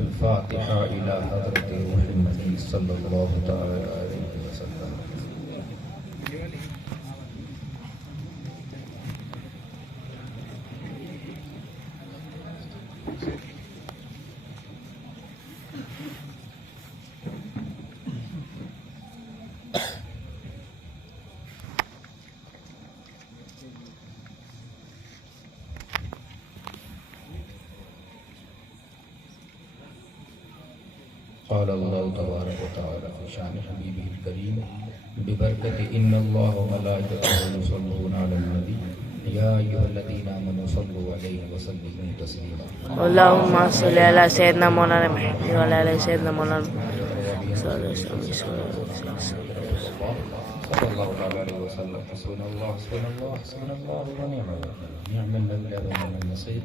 الفاتحة إلى حضرة روح النبي صلى الله تعالى عليه وسلم. قال الله تبارك وتعالى في شأن حبيبه الكريم ببركة إن الله وملائكته يصلون على النبي يا أيها الذين آمنوا صلوا عليه وسلموا تسليما. اللهم صل على سيدنا مولانا محمد وعلى آل سيدنا مولانا صلى الله عليه وسلم. حسبنا الله حسبنا الله حسبنا الله ونعم الوكيل نعم المولى ونعم النصير.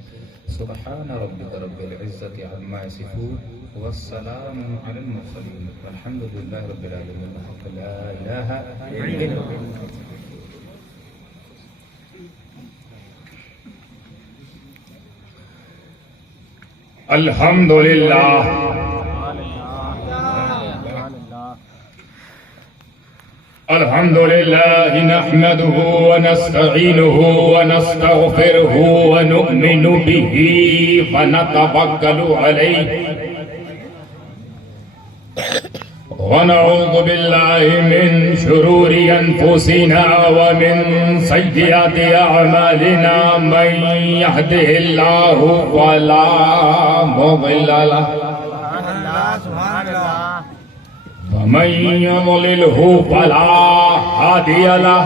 سبحان ربك رب العزة عما يصفون والسلام على المرسلين والحمد لله رب العالمين. لا إله إلا الله. الحمد لله الحمد لله نحمده ونستعينه ونستغفره ونؤمن به ونتوكل عليه ونعوذ بالله من شرور أنفسنا ومن سيئات أعمالنا من يهده الله فلا مضل له ومن يضلله فلا هادي له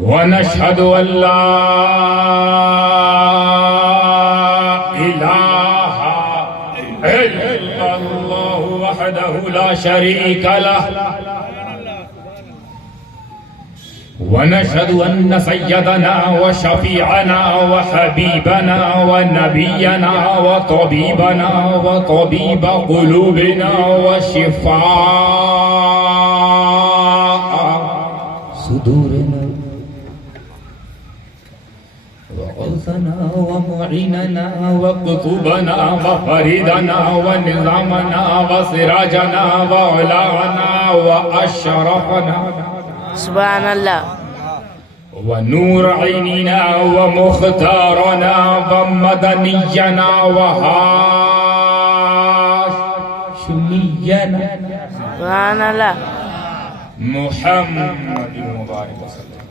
ونشهد أن لا إله إلا الله وحده لا شريك له ونشهد أن سيدنا وشفيعنا وحبيبنا ونبينا وطبيبنا وطبيب قلوبنا وشفاء صدورنا وغوثنا ومعيننا وقطبنا وفريدنا ونظامنا وسراجنا وعلانا وأشرفنا سبحان الله ونور عيننا ومختارنا ومدنينا وهاشمينا سبحان الله محمد مبارك وسلم.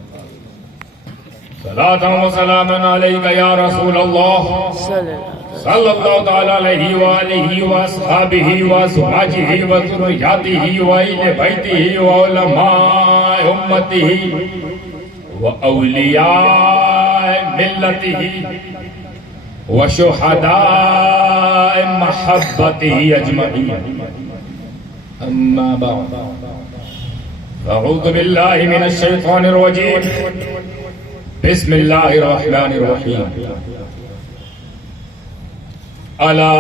صلاة وسلاما عليك يا رسول الله صلى الله تعالى عليه وآله وأصحابه وأزواجه وذرياته وأهل بيته وعلماء أمته وأولياء ملته وشهداء محبته أجمعين. أما بعد فأعوذ بالله من الشيطان الرجيم. بسم الله الرحمن الرحيم. ألا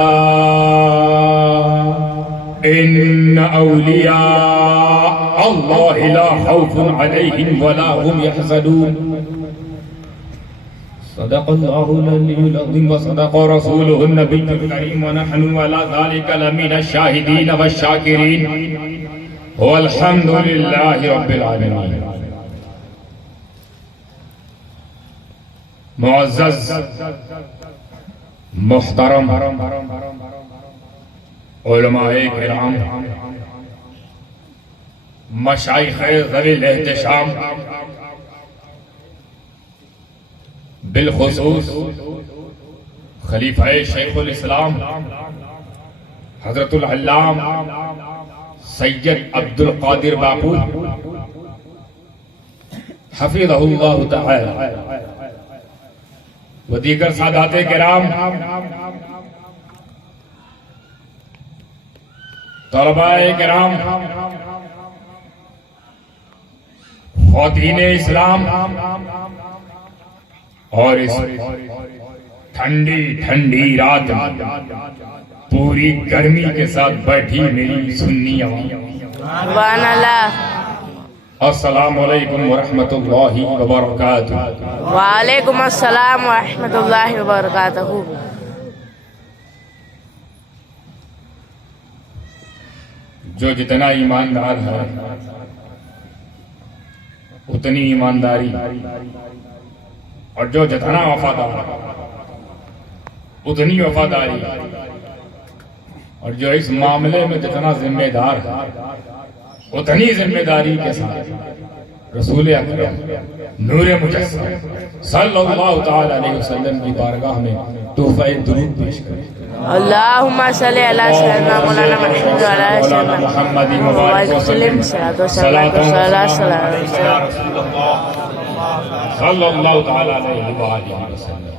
إن أولياء الله لا خوف عليهم ولا هم يحزنون. صدق الله العلي العظيم وصدق رسوله النبي الكريم ونحن على ذلك لمن الشاهدين والشاكرين والحمد لله رب العالمين. معزز محترم علماء کرام مشائخ ذوی الاحتشام بالخصوص خلیفہ شیخ الاسلام حضرت العلام سید عبد القادر باپو حفظہ اللہ تعالی و دیگر سادات کرام، طلباء کرام، خواتین اسلام اور اس ٹھنڈی ٹھنڈی رات میں پوری گرمی کے ساتھ بیٹھی میری سنی عوام، سبحان اللہ، السلام علیکم ورحمۃ اللہ وبرکاتہ۔ وعلیکم السلام ورحمۃ اللہ وبرکاتہ۔ جو جتنا ایماندار ہے اتنی ایمانداری، اور جو جتنا وفادار اتنی وفاداری، اور جو اس معاملے میں جتنا ذمہ دار ہے اتنی ذمہ داری کے ساتھ رسول اکرم نور مجسم صلی اللہ تعالی علیہ وسلم کی بارگاہ میں تحفہ درود پیش کریں۔ اللہم صلی اللہ سیدنا مولانا محمد علیہ وسلم محمد مبارک وسلم صلاۃ و سلام صلی اللہ تعالی علیہ وآلہ وسلم۔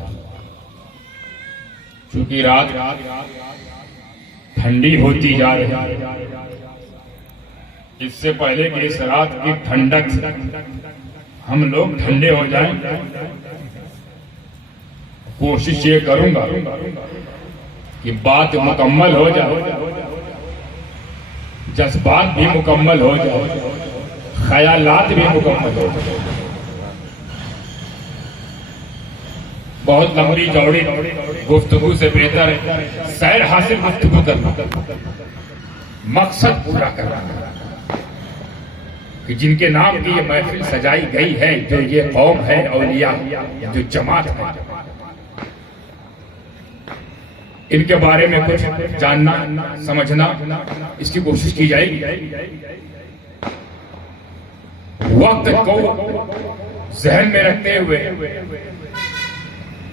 چونکہ رات ٹھنڈی ہوتی جا رہی ہے، اس سے پہلے کہ اس رات کی ٹھنڈک سے ہم لوگ ٹھنڈے ہو جائیں، کوشش یہ کروں گا کہ بات مکمل ہو جائے، جذبات بھی مکمل ہو جائے، خیالات بھی مکمل ہو جائے۔ بہت لمبی چوڑی گفتگو سے بہتر ہے سیر حاصل گفتگو کرنا، مقصد پورا کرنا، کہ جن کے نام کی یہ محفل سجائی گئی ہے، جو یہ قوم ہے، اولیاء جو جماعت ہے، ان کے بارے میں کچھ جاننا سمجھنا اس کی کوشش کی جائے گی۔ وقت کو ذہن میں رکھتے ہوئے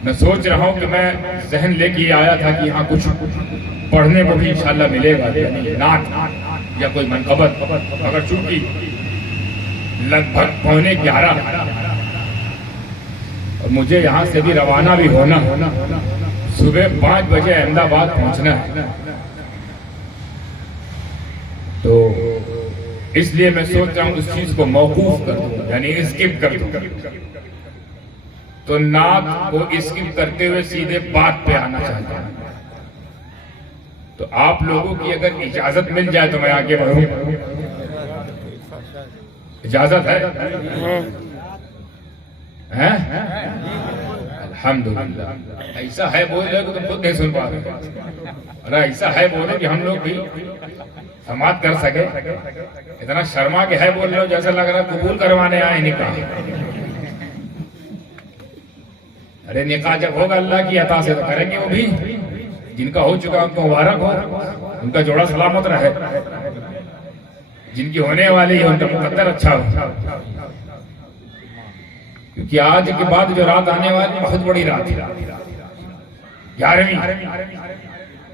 میں سوچ رہا ہوں کہ میں ذہن لے کے آیا تھا کہ یہاں کچھ پڑھنے کو بھی انشاءاللہ ملے گا، یعنی نعت یا کوئی منقبت، مگر چونکہ لگ بھگ 11:15 اور مجھے یہاں سے بھی روانہ بھی ہونا، صبح 5 بجے احمد آباد پہنچنا ہے، تو اس لیے میں سوچ رہا ہوں اس چیز کو موقوف کر دوں، یعنی اسکپ کر دوں، تو نعت کو اسکپ کرتے ہوئے سیدھے بات پہ آنا چاہتا ہوں۔ تو آپ لوگوں کی اگر اجازت مل جائے تو میں آگے بڑھوں، اجازت ہے؟ الحمدللہ۔ ایسا ہے بول رہے کہ تم خود نہیں سن پا رہے، اور ایسا ہے بول رہے کہ ہم لوگ بھی سماعت کر سکے۔ اتنا شرما کے ہے بول رہے ہو جیسا لگ رہا قبول کروانے آئے نکاح۔ ارے نکاح جب ہوگا اللہ کی عطا سے تو کریں گے وہ بھی، جن کا ہو چکا ان کو مبارک ہو، ان کا جوڑا سلامت رہے، جن کی ہونے والی ہے ان کا مقدر اچھا ہو، کیونکہ آج کے بعد جو رات آنے والی بہت بڑی رات ہے، 11ویں،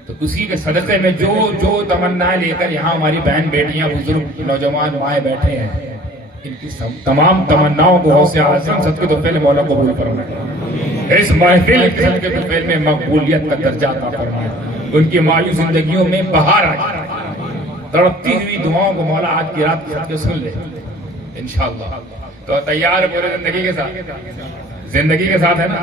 تو اسی کے صدقے میں جو تمنا لے کر یہاں ہماری بہن بیٹیاں بزرگ نوجوان مائیں بیٹھے ہیں، ان کی تمام تمناؤں کو غوث اعظم صدقے تو پہلے مولا قبول فرمائے، اس محفل کے صدقے تو پہلے میں مقبولیت کا درجہ عطا فرمائے، ان کی مایوس زندگیوں میں بہار آئے، تڑپتی ہوئی دعاؤں کو مولا آج کی رات کے صدقے سن لے انشاءاللہ۔ تو تیار ہے پورے زندگی کے ساتھ؟ زندگی کے ساتھ ہے نا؟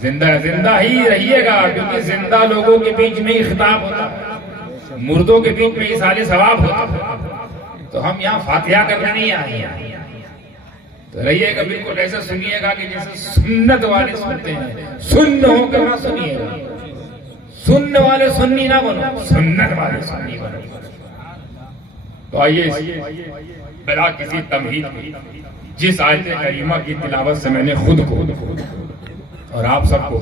زندہ ہی رہیے گا، کیونکہ زندہ لوگوں کے بیچ میں ہی خطاب ہوتا ہے، مردوں کے بیچ میں ہی سارے ثواب ہوتا ہے۔ تو ہم یہاں فاتحہ کرنے نہیں آئے ہیں، تو رہیے گا بالکل ایسا سنیے گا کہ جیسے سنت والے سنتے ہیں، سن ہو کر نہ سنیے گا، سنن والے سنی نہ بنو، سنت والے سنی بنو۔ تو آئیے بلا کسی تمہید جس آیت کریمہ کی تلاوت سے میں نے خود کو اور آپ سب کو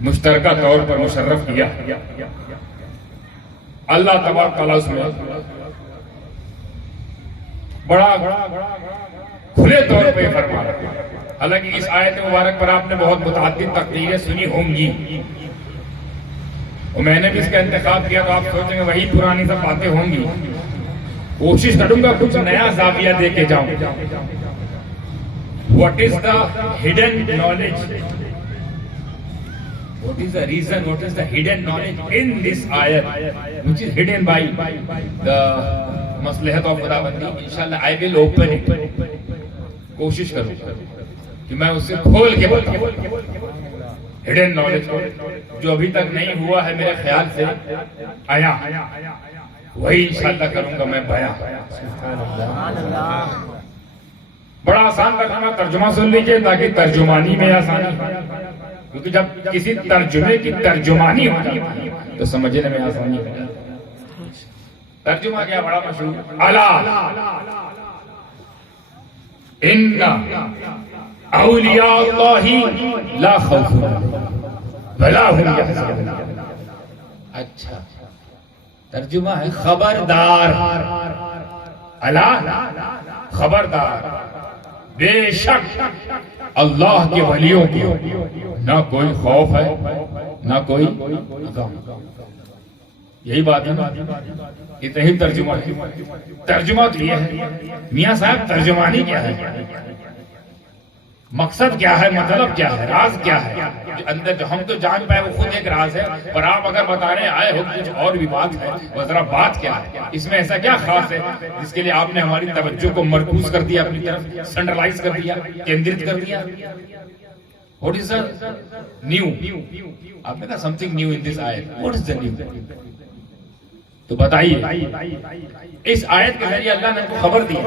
مشترکہ طور پر مشرف کیا، اللہ تبارک تعالیٰ اس میں بڑا کھلے طور پہ فرما رہا ہے۔ حالانکہ اس آیت مبارک پر آپ نے بہت متعدد تقریریں سنی ہوں گی، اور میں نے بھی اس کا انتخاب کیا، تو آپ سوچیں گے وہی پرانی سب باتیں ہوں گی۔ کوشش کروں گا کچھ نیا زاویہ دے کے جاؤں۔ What is the hidden knowledge? What is the reason? What is the hidden knowledge in this ayat, which is hidden by the maslahat of Khudavandi? Inshallah, I will open it. کوشش کروں گا کہ میں اسے کھول کے بتاؤں hidden knowledge کو، جو ابھی تک نہیں ہوا ہے میرے خیال سے آیا، وہی انشاءاللہ کروں گا میں بیان۔ بڑا آسان ترجمہ، ترجمہ سن لیجئے تاکہ ترجمانی میں آسانی، کیونکہ جب کسی ترجمے کی ترجمانی ہو جاتی ہے تو سمجھنے میں آسانی ہے۔ ترجمہ کیا بڑا مشہور، الا ان اولیاء اللہ لا خوف ولا هم يحزنون. اچھا ترجمہ ہے خبردار. الا خبردار، بے شک اللہ کے ولیوں کو نہ کوئی خوف ہے نہ کوئی غم. یہی بات ہے نا، اتنا ہی ترجمہ ہے. ترجمہ تو یہ ہے میاں صاحب، ترجمانی کیا ہے، مقصد کیا ہے، مطلب کیا ہے، راز کیا ہے اندر جو ہم تو جان پائے وہ خود ایک راز ہے، اور آپ اگر بتانے آئے ہو کچھ اور بھی بات ہے، وہ ذرا بات کیا ہے، اس میں ایسا کیا خاص ہے جس کے لیے آپ نے ہماری توجہ کو مرکوز کر دیا، اپنی طرف سینٹرلائز کر دیا، کیندرت کر دیا. What is the new? آپ نے کہا سم تھنگ نیو ان دس آیت. What is the new? تو بتائیے. اس آیت کے ذریعے اللہ نے ہم کو خبر دی ہے.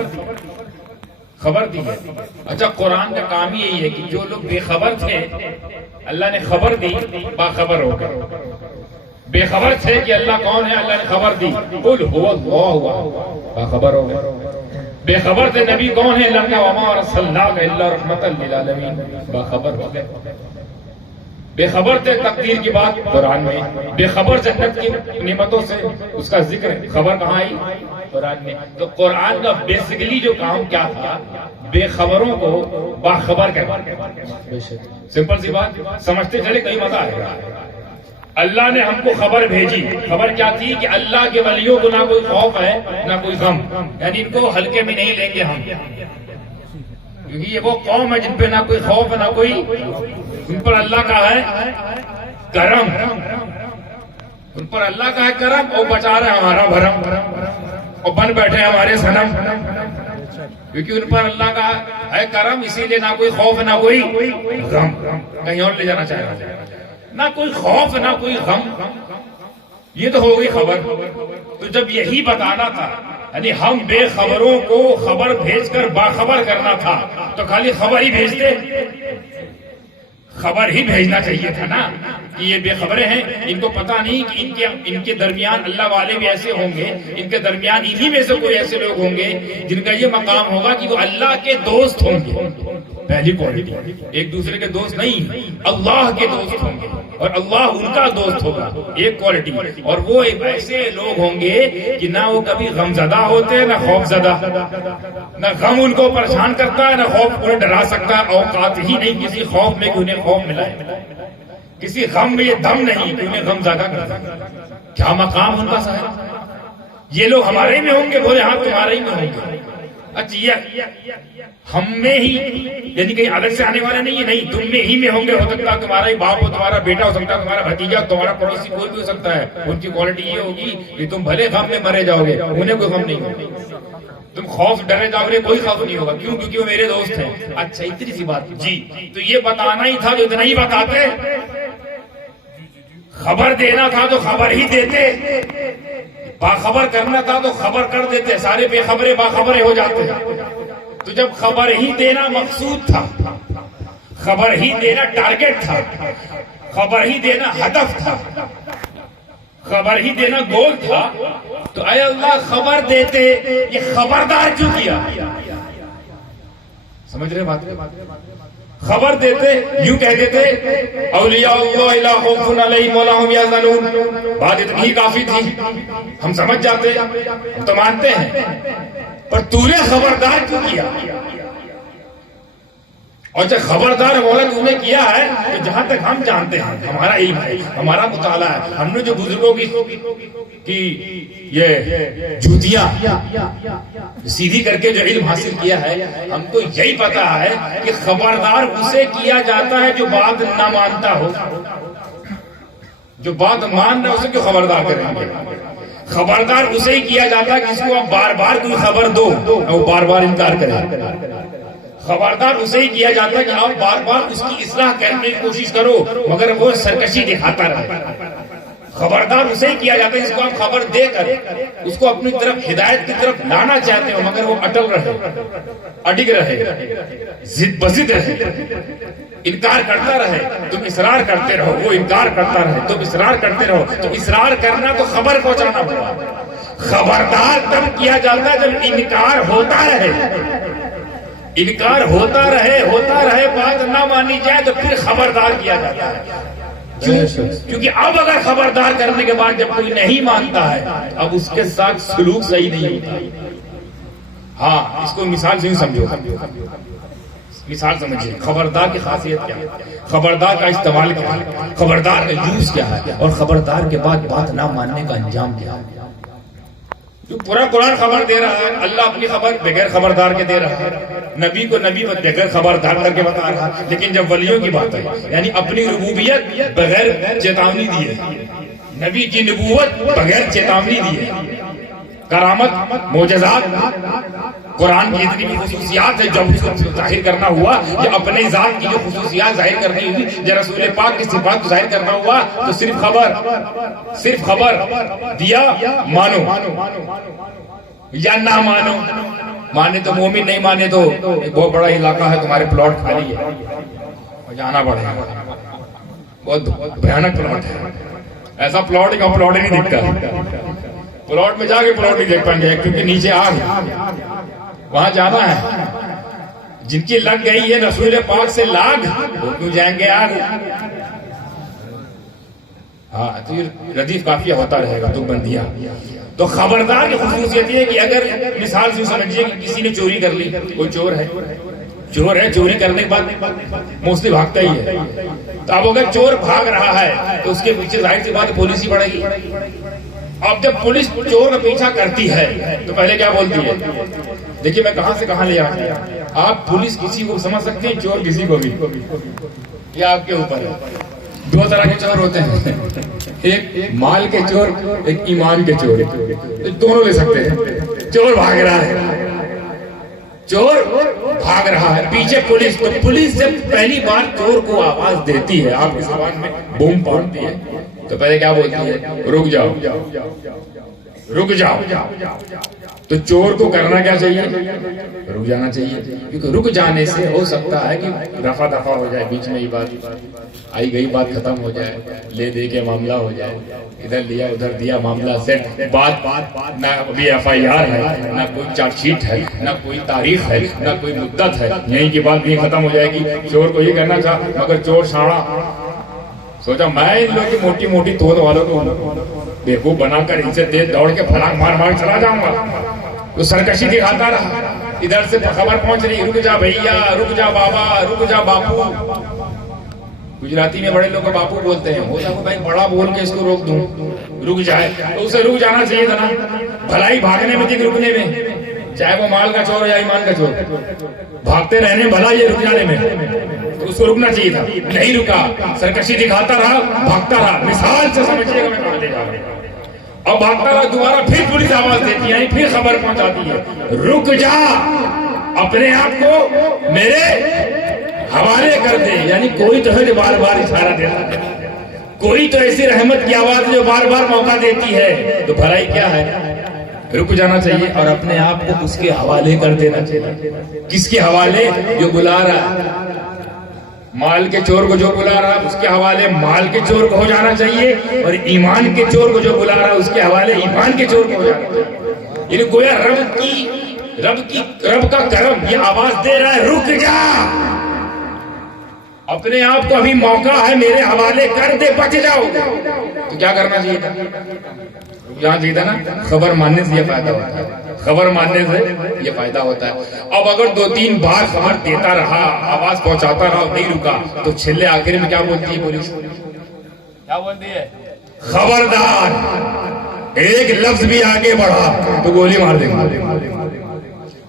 اچھا قرآن کا کام ہی یہی ہے کہ جو لوگ بے خبر تھے اللہ نے خبر دی، باخبر ہو گئے. بے خبر تھے کہ اللہ کون ہے، اللہ نے خبر دی، قل هو اللہ، باخبر ہو گئے. بے خبر تھے نبی کون ہے، اللہ کا وما ارسلناک الا رحمتا للعالمین، باخبر ہو گئے. بے خبر تھے تقدیر کی بات قرآن میں، بے خبر جنت کی نعمتوں سے اس کا ذکر، خبر کہاں آئی، قرآن میں. تو قرآن کا بیسیکلی جو کام کیا تھا، بے خبروں کو باخبر کرنا. سمپل سی بات، سمجھتے چلے کئی مزہ آئے گا. اللہ نے ہم کو خبر بھیجی. خبر کیا تھی کہ اللہ کے ولیوں کو نہ کوئی خوف ہے نہ کوئی غم، یعنی ان کو ہلکے میں نہیں لیں گے ہم، کیونکہ یہ وہ قوم ہے جن پہ نہ کوئی خوف ہے نہ کوئی، ان پر اللہ کا ہے کرم، ان پر اللہ کا ہے کرم، اور بچا رہے ہمارا بھرم، اور بن بیٹھے ہمارے صنم، کیونکہ ان پر اللہ کا ہے کرم، اسی لیے نہ کوئی خوف نہ کوئی غم. کہیں اور لے جانا چاہ رہا ہے، نہ کوئی خوف نہ کوئی غم. یہ تو ہو گئی خبر. تو جب یہی بتانا تھا، یعنی ہم بے خبروں کو خبر بھیج کر باخبر کرنا تھا، تو خالی خبر ہی بھیجتے، خبر ہی بھیجنا چاہیے تھا نا کہ یہ بے خبریں ہیں، ان کو پتہ نہیں کہ ان کے درمیان اللہ والے بھی ایسے ہوں گے، ان کے درمیان انہی میں سے کوئی ایسے لوگ ہوں گے جن کا یہ مقام ہوگا کہ وہ اللہ کے دوست ہوں گے. پہلی کوالٹی، ایک دوسرے کے دوست نہیں، اللہ کے دوست ہوں گے اور اللہ ان کا دوست ہوگا، ایک کوالٹی. اور وہ ایسے لوگ ہوں گے کہ نہ وہ کبھی غم زدہ ہوتے ہیں نہ خوف زدہ، نہ غم ان کو پریشان کرتا ہے نہ خوف انہیں ڈرا سکتا ہے. اوقات ہی نہیں کسی خوف میں کہ انہیں خوف ملائے، کسی غم میں یہ دم نہیں کہ انہیں غم زدہ کرتا. کیا مقام ان کا صاحب. یہ لوگ ہمارے میں ہوں گے، بولے ہاں تمہارے ہی میں ہوں گے. اچھا یہ ہم میں ہی، یعنی کہیں الگ سے آنے والے نہیں ہے، نہیں تم میں ہی میں ہوں گے. ہو سکتا ہے تمہارا ہی باپ ہو، تمہارا بیٹا ہو سکتا ہے، تمہارا بھتیجا، تمہارا پڑوسی، کوئی بھی ہو سکتا ہے. ان کی کوالٹی یہ ہوگی کہ تم بھلے غم میں مرے جاؤ گے، انہیں کوئی غم نہیں ہوگا. تم خوف ڈرے جاؤ گے، کوئی خوف نہیں ہوگا. کیوں؟ کیونکہ وہ میرے دوست ہیں. اچھا اتنی سی بات جی. تو یہ بتانا ہی تھا جو اتنا ہی بتاتے، خبر دینا تھا تو خبر ہی دیتے، باخبر کرنا تھا تو خبر کر دیتے. سارے بے خبریں باخبریں ہو جاتے. تو جب خبر ہی دینا مقصود تھا، خبر ہی دینا ٹارگٹ تھا، خبر ہی دینا ہدف تھا، خبر ہی دینا گول تھا، تو اے اللہ خبر دیتے، یہ خبردار کیوں کیا؟ سمجھ رہے بات؟ خبر دیتے، یوں کہہ دیتے اولیاء اللہ لا خوف علیہم ولا هم یحزنون. بات اتنی ہی کافی تھی، ہم سمجھ جاتے، ہم تو مانتے ہیں. پر تو نے خبردار کیوں کیا؟ اور جب خبردار مولا تو نے کیا ہے، تو جہاں تک ہم جانتے ہیں، ہمارا علم ہے، ہمارا مطالعہ ہے، ہم نے جو بزرگوں کی یہ جوتیاں سیدھی کر کے جو علم حاصل کیا ہے، ہم کو یہی پتا ہے کہ خبردار اسے کیا جاتا ہے جو بات نہ مانتا ہو. جو بات مان رہا ہے اسے کیوں خبردار کریں گے؟ خبردار اسے ہی کیا جاتا ہے کہ اس کو آپ بار بار کوئی خبر دو، وہ بار بار انکار کرے. خبردار اسے ہی کیا جاتا ہے کہ آپ بار بار اس کی اصلاح کرنے کی کوشش کرو مگر وہ سرکشی دکھاتا رہے. خبردار اسے ہی کیا جاتا ہے جس کو آپ خبر دے کر اس کو اپنی طرف ہدایت کی طرف لانا چاہتے ہو مگر وہ اٹل رہے، اڈگ رہے، ضد بضد رہے، انکار کرتا رہے. تم اصرار کرتے رہو، وہ انکار کرتا رہے، تم اصرار کرتے رہو. تو اصرار کرنا تو خبر پہنچانا ہوگا. خبردار تب کیا جاتا ہے جب انکار ہوتا رہے، انکار ہوتا رہے بات نہ مانی جائے تو پھر خبردار کیا جاتا ہے. کیونکہ اب اگر خبردار کرنے کے بعد جب کوئی نہیں مانتا ہے اب اس کے ساتھ سلوک صحیح نہیں ہوتا. ہاں اس کو مثال سے سمجھو، مثال سمجھیے. خبردار کی خاصیت کیا ہے، خبردار کا استعمال کیا ہے، خبردار کا یوز کیا ہے، اور خبردار کے بعد بات نہ ماننے کا انجام کیا ہے. پورا قرآن خبر دے رہا ہے، اللہ اپنی خبر بغیر خبردار کے دے رہا ہے، نبی کو نبی بغیر خبردار کر کے بتا رہا ہے. لیکن جب ولیوں کی بات ہے، یعنی اپنی ربوبیت بغیر چیتاونی دیے، نبی کی نبوت بغیر چیتاونی دیے، کرامت معجزات قرآن کی اتنی بھی خصوصیات ہے جب اس کو ظاہر کرنا ہوا، یا اپنے ذات کی جو خصوصیات ظاہر کرنی ہوئی، یا رسول پاک کی صفات کو ظاہر کرنا ہوا، تو صرف خبر دیا، مانو یا نہ مانو. مانے تو مومن، نہیں مانے تو ایک بہت بڑا علاقہ ہے تمہارے پلاٹ خالی ہے، جانا پڑے گا. بہت بھیانک پلاٹ ہے، ایسا پلاٹ ہی نہیں دکھتا. پلاٹ میں جا کے پلاٹ نہیں دیکھ پائیں گے کیونکہ نیچے آگ، وہاں جانا ہے. جن کی لگ گئی ہے رسول پاک سے لاگ، وہ کیوں جائیں گے آگ؟ ہاں تو یہ ردیف کافی ہوتا رہے گا تو بندیاں. تو خبردار کی خصوصیت یہ ہے کہ اگر مثال سے سمجھیے کہ کسی نے چوری کر لی، کوئی چور ہے چوری کرنے کے بعد موسٹلی بھاگتا ہی ہے. تو اب اگر چور بھاگ رہا ہے تو اس کے پیچھے ظاہر سی بات پولیس ہی پڑے گی. اب جب پولیس چور کا پیچھا کرتی ہے تو پہلے کیا بولتی ہے؟ دیکھیے میں کہاں سے کہاں لے آتی ہوں. آپ پولیس کسی کو سمجھ سکتے ہیں، چور کسی کو بھی. یہ آپ کے اوپر ہے. دو طرح کے چور ہوتے ہیں، ایک مال کے چور، ایک ایمان کے چور. دونوں لے سکتے ہیں. چور بھاگ رہا ہے پیچھے پولیس، تو پولیس جب پہلی بار چور کو آواز دیتی ہے، آپ کی زبان میں بوم پھاڑتی ہے، تو پہلے کیا بولتی ہے؟ رک جاؤ. تو چور کو کرنا کیا چاہیے؟ رک جانا چاہیے. کیونکہ رک جانے سے ہو سکتا ہے کہ رفع دفع ہو جائے، بیچ میں ہی بات آئی گئی بات ختم ہو جائے، لے دے کے معاملہ ہو جائے، ادھر لیا ادھر دیا، معاملہ سیٹ. بات نہ ابھی FIR ہے، نہ کوئی چارج شیٹ ہے، نہ کوئی تاریخ ہے، نہ کوئی مدت ہے، یہیں کی بات بھی ختم ہو جائے گی. چور کو یہ کرنا چاہ، مگر چور شاڑا سوچا میں ان لوگوں کی موٹی توڑ والوں کو بیوقوف بنا کر ان سے تیز دوڑ کے پھلانگ مار چلا جاؤں گا. تو سرکشی دکھاتا رہا. ادھر سے خبر پہنچ رہی، رک جا بھیا، رک جا بابا، رک جا باپو. گجراتی میں بڑے لوگ باپو بولتے ہیں. ہو جاؤ بھائی بڑا بول کے اس کو روک دوں، رک جائے. تو اسے رک جانا چاہیے تھا نا. بھلائی بھاگنے میں تھی کہ رکنے میں، چاہے وہ مال کا چور یا ایمان کا چور. بھاگتے رہنے بھلا یہ رک جانے میں، تو اس کو رکنا چاہیے تھا. نہیں رکا، سرکشی دکھاتا رہا، بھاگتا رہا. مثال سے سمجھیے گا میں کہاں لے جا رہا ہوں. اور بھاگتا رہا، دوبارہ پھر پولیس آواز دیتی ہے، پھر خبر پہنچاتی ہے، رک جا، اپنے آپ کو میرے حوالے کر دے. یعنی کوئی تو ہے جو بار بار اشارہ دیتا ہے، کوئی تو ایسی رحمت کی آواز جو بار بار موقع دیتی ہے. تو بھلائی کیا ہے؟ رک جانا چاہیے اور اپنے آپ کو اس کے حوالے کر دینا چاہیے. کس کے حوالے؟ جو بلا رہا ہے. مال کے چور کو جو بلا رہا اس کے حوالے مال کے چور کو ہو جانا چاہیے، اور ایمان کے چور کو جو بلا رہا اس کے حوالے ایمان کے چور کو ہو جانا چاہیے. یعنی گویا رب کا کرم یہ آواز دے رہا ہے، رک جا، اپنے آپ کو ابھی موقع ہے، میرے حوالے کر دے، بچ جاؤ. تو کیا کرنا چاہیے تھا؟ یہاں چاہیے تھا نا. خبر ماننے سے یہ فائدہ ہوتا ہے، خبر ماننے سے یہ فائدہ ہوتا ہے. اب اگر 2-3 بار خبر دیتا رہا، آواز پہنچاتا رہا، نہیں رکا، تو چھلے آخر میں کیا بولتی ہے پولیس؟ کیا بولتی ہے؟ خبردار، ایک لفظ بھی آگے بڑھا تو گولی مار دیں گے.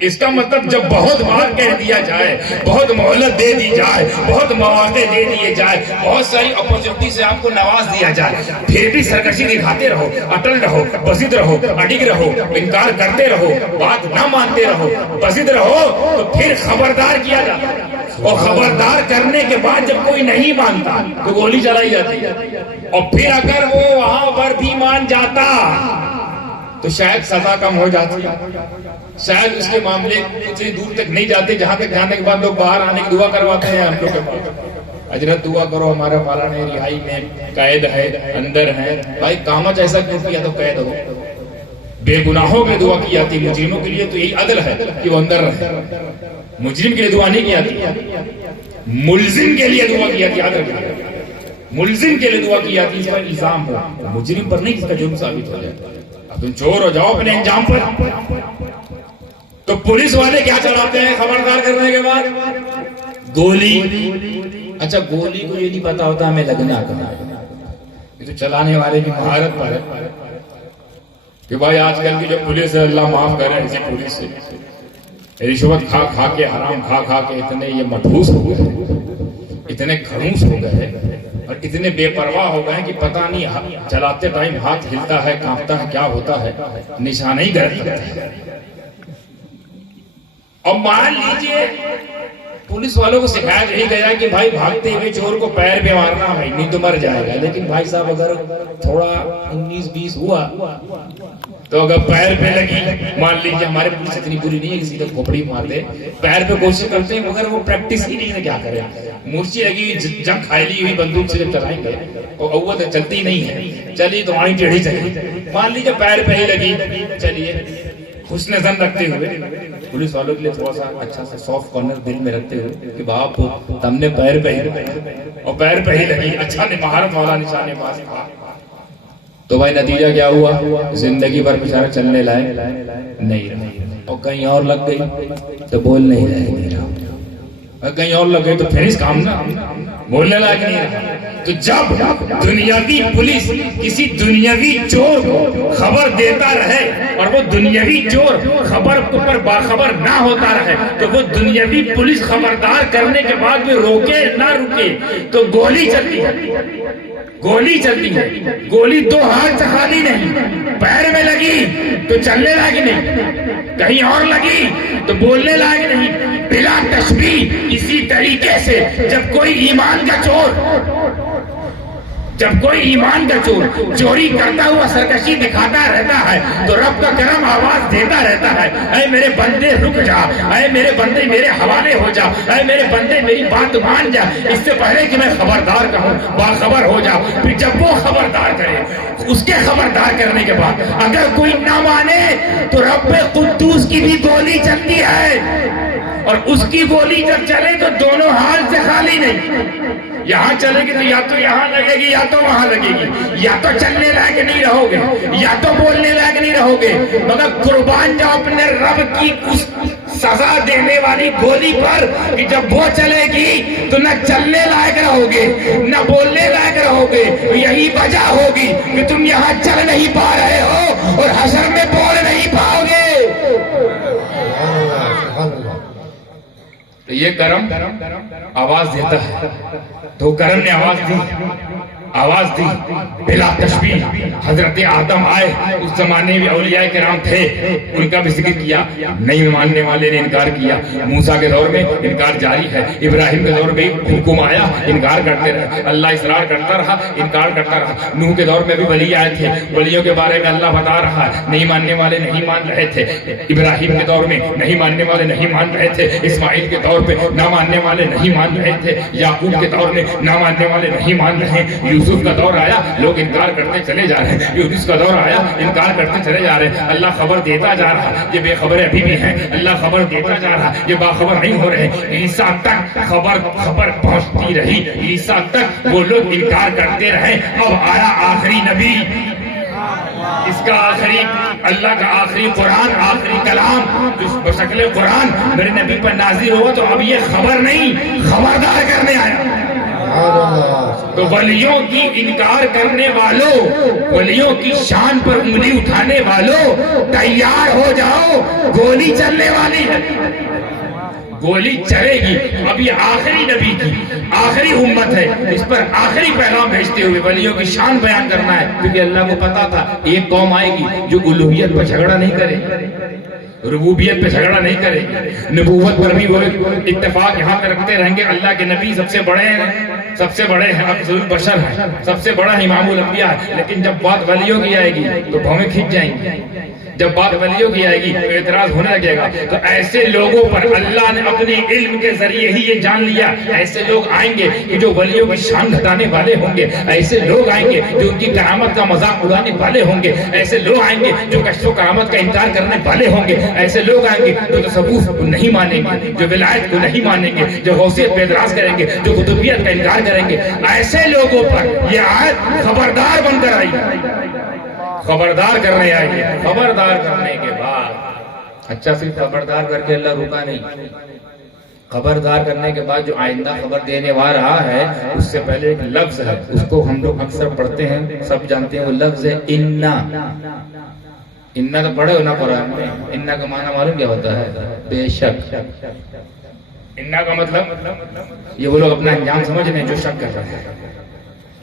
اس کا مطلب جب بہت بار کہہ دیا جائے، بہت مہلت دے دی جائے، بہت مواقع دے دیے جائے، بہت ساری اپورچونٹی سے آپ کو نواز دیا جائے، پھر بھی سرکشی دکھاتے رہو، اٹل رہو، بسط رہو، اڈگ رہو، انکار کرتے رہو، بات نہ مانتے رہو، بسط رہو، تو پھر خبردار کیا جاتا ہے. اور خبردار کرنے کے بعد جب کوئی نہیں مانتا تو گولی چلائی جاتی ہے. اور پھر اگر وہ وہاں پر بھی مان جاتا تو شاید سزا کم ہو جاتی، شاید اس کے معاملے اتنی دور تک نہیں جاتے جہاں تک جانے کے بعد لوگ باہر آنے کی دعا کرواتے ہیں. ہم لوگ کے پاس حضرت دعا کرو ہمارا فلاں رہائی میں قید ہے، اندر ہے. بھائی کامچ ایسا کیوں کیا تو قید ہو؟ بے گناہوں کے دعا کی جاتی، مجرموں کے لیے تو یہی عدل ہے کہ وہ اندر رہے. مجرم کے لیے دعا نہیں کی جاتی، ملزم کے لیے دعا کی جاتی، عدل کے لیے. ملزم کے لیے دعا کی جاتی اس پر الزام ہو، مجرم پر نہیں، اس کا جرم ثابت ہو جائے. اب تم چور ہو جاؤ اپنے انجام پر. تو پولیس والے کیا چلاتے ہیں خبردار کرنے کے بعد؟ گولی. اچھا گولی کو یہ نہیں پتا ہوتا ہمیں لگنا کہاں ہے. یہ تو چلانے والے کی مہارت پر ہے کہ بھائی آج کل کی جو پولیس ہے، اللہ معاف کرے ایسی پولیس سے، رشوت کھا کھا کے، حرام کھا کھا کے اتنے یہ مٹھوس ہو گئے، اتنے خڑوس ہو گئے اور اتنے بے پرواہ ہو گئے کہ پتہ نہیں چلاتے ٹائم ہاتھ ہلتا ہے، کانپتا ہے، کیا ہوتا ہے، نشانہ ہی غلط کرتے ہیں. اور مان لیجئے پولیس والوں کو سکھایا یہی گیا کہ بھائی بھاگتے ہوئے چور کو پیر پہ مارنا ہے، نہیں تو مر جائے گا. لیکن بھائی صاحب اگر تھوڑا 19-20 ہوا تو اگر پیر پہ لگی، مان لیجیے ہمارے پولیس اتنی بری نہیں ہے کہ سیدھا کھوپڑی مار دے، پیر پہ کوشش کرتے ہیں مگر وہ پریکٹس ہی نہیں ہے، کیا کرے. مرچی لگی ہوئی جنگ کھائلی ہوئی بندوق سے جب چلائیں گے اور اوت چلتی نہیں ہے، چلی تو آئیں ٹیڑھی چلی. مان لیجیے پیر پہ ہی لگی، چلیے حسن ظن رکھتے ہوئے پولیس والوں کے لیے تھوڑا سا اچھا سا سافٹ کارنر دل میں رکھتے ہوئے کہ باپ تم نے پیر پہ ہی اور پیر پہ ہی لگی، اچھا مہارت والا نشانے باز تھا. تو بھائی نتیجہ کیا ہوا؟ زندگی بھر بیچارہ چلنے لائق نہیں رہا. اور کہیں اور لگ گئی تو بول نہیں لائق رہا، اور کہیں اور لگ گئی تو پھر اس کام نہ بولنے لائق نہیں رہا. تو جب دنیاوی پولیس کسی دنیاوی چور کو خبر دیتا رہے اور وہ دنیاوی چور خبر پر باخبر نہ ہوتا رہے تو وہ دنیاوی پولیس خبردار کرنے کے بعد بھی روکے نہ رکے تو گولی چلتی ہے. گولی چلتی ہے. گولی دو ہاتھ سے خالی نہیں، پیر میں لگی تو چلنے لائق نہیں، کہیں اور لگی تو بولنے لائق نہیں. بلا تشبیہ اسی طریقے سے جب کوئی ایمان کا چور چوری کرتا ہوا سرکشی دکھاتا رہتا ہے تو رب کا کرم آواز دیتا رہتا ہے، اے میرے بندے رک جا، اے میرے بندے میرے حوالے ہو جا، اے میرے بندے میری بات مان جا، اس سے پہلے کہ میں خبردار کہوں باخبر ہو جا. پھر جب وہ خبردار کرے، اس کے خبردار کرنے کے بعد اگر کوئی نہ مانے تو رب قدوس کی بھی گولی چلتی ہے، اور اس کی گولی جب چلے تو دونوں ہاتھ سے خالی نہیں. یہاں چلے گی تو یا تو یہاں لگے گی یا تو وہاں لگے گی، یا تو چلنے لائق نہیں رہو گے یا تو بولنے لائق نہیں رہو گے. مگر قربان جاؤ اپنے رب کی اس سزا دینے والی گولی پر کہ جب وہ چلے گی تو نہ چلنے لائق رہو گے نہ بولنے لائق رہو گے. یہی وجہ ہوگی کہ تم یہاں چل نہیں پا رہے ہو اور حشر میں بول نہیں پاؤ گے. تو یہ کرم آواز دیتا ہے. تو کرم نے آواز دی بلا تشبیہ. حضرت آدم آئے، اس زمانے میں اولیاء کرام تھے، ان کا بھی ذکر کیا. نہیں ماننے والے نے انکار کیا. موسیٰ کے دور میں انکار جاری ہے، ابراہیم کے دور میں حکم آیا، انکار کرتے رہے، اللہ اصرار کرتا رہا، انکار کرتا رہا. نوح کے دور میں بھی ولی آئے تھے، ولیوں کے بارے میں اللہ بتا رہا ہے، نہیں ماننے والے نہیں مان رہے تھے. ابراہیم کے دور میں نہیں ماننے والے نہیں مان رہے تھے، اسماعیل کے دور پہ نہ ماننے والے نہیں مان رہے تھے، یعقوب کے دور میں نہ ماننے والے نہیں مان رہے. یوسف کا دور آیا، لوگ انکار کرتے چلے جا رہے ہیں. یونس کا دور آیا، انکار کرتے چلے جا رہے ہیں. اللہ خبر دیتا جا رہا، یہ بے خبر ابھی بھی ہیں. اللہ خبر دیتا جا رہا، یہ باخبر نہیں ہو رہے. عیسیٰ تک خبر پہنچتی رہی، عیسیٰ تک وہ لوگ انکار کرتے رہے. اب آیا آخری نبی، اس کا آخری اللہ کا آخری قرآن، آخری کلام جو بشکل قرآن میرے نبی پر نازل ہوا. تو اب یہ خبر نہیں، خبردار کرنے آیا. تو ولیوں کی انکار کرنے والوں، ولیوں کی شان پر انگلی اٹھانے والوں، تیار ہو جاؤ، گولی چلنے والی ہے. گولی چلے گی. اب یہ آخری نبی کی آخری امت ہے، اس پر آخری پیغام بھیجتے ہوئے ولیوں کی شان بیان کرنا ہے. کیونکہ اللہ کو پتا تھا ایک قوم آئے گی جو الوہیت پر جھگڑا نہیں کرے، ربوبیت پہ جھگڑا نہیں کرے، نبوت پر بھی وہ اتفاق یہاں پہ رکھتے رہیں گے. اللہ کے نبی سب سے بڑے ہیں، افضل البشر ہیں، سب سے بڑا امام الانبیاء ہے. لیکن جب بات ولیوں کی آئے گی تو بھویں کھنچ جائیں گی. جب بات ولیوں کی آئے گی تو اعتراض ہونے لگے گا. تو ایسے لوگوں پر اللہ نے اپنے علم کے ذریعے ہی یہ جان لیا. ایسے لوگ آئیں گے کہ جو ولیوں کی شان گھٹانے والے ہوں گے. ایسے لوگ آئیں گے جو ان کی کرامت کا مذاق اڑانے والے ہوں گے. ایسے لوگ آئیں گے جو کشف و کرامت کا انکار کرنے والے ہوں گے. ایسے لوگ آئیں گے جو تصوف کو نہیں مانیں گے, جو ولایت کو نہیں مانیں گے, جو غوثیت پہ اعتراض کریں گے, جو قطبیت کا انکار کریں گے. ایسے لوگوں پر یہ آیت خبردار بن کر آئی, خبردار کرنے آئی ہے. خبردار کرنے کے بعد اچھا صرف خبردار کر کے اللہ رکا نہیں, خبردار کرنے کے بعد جو آئندہ خبر دینے والا رہا ہے اس سے پہلے ایک لفظ ہے, اس کو ہم لوگ اکثر پڑھتے ہیں, سب جانتے ہیں, وہ لفظ ہے انا. انا تو پڑھے ہو نا قرآن میں. انا کا معنی معلوم کیا ہوتا ہے؟ بے شک. انا کا مطلب یہ وہ لوگ اپنا انجام سمجھ رہے ہیں جو شک کر رہے ہیں.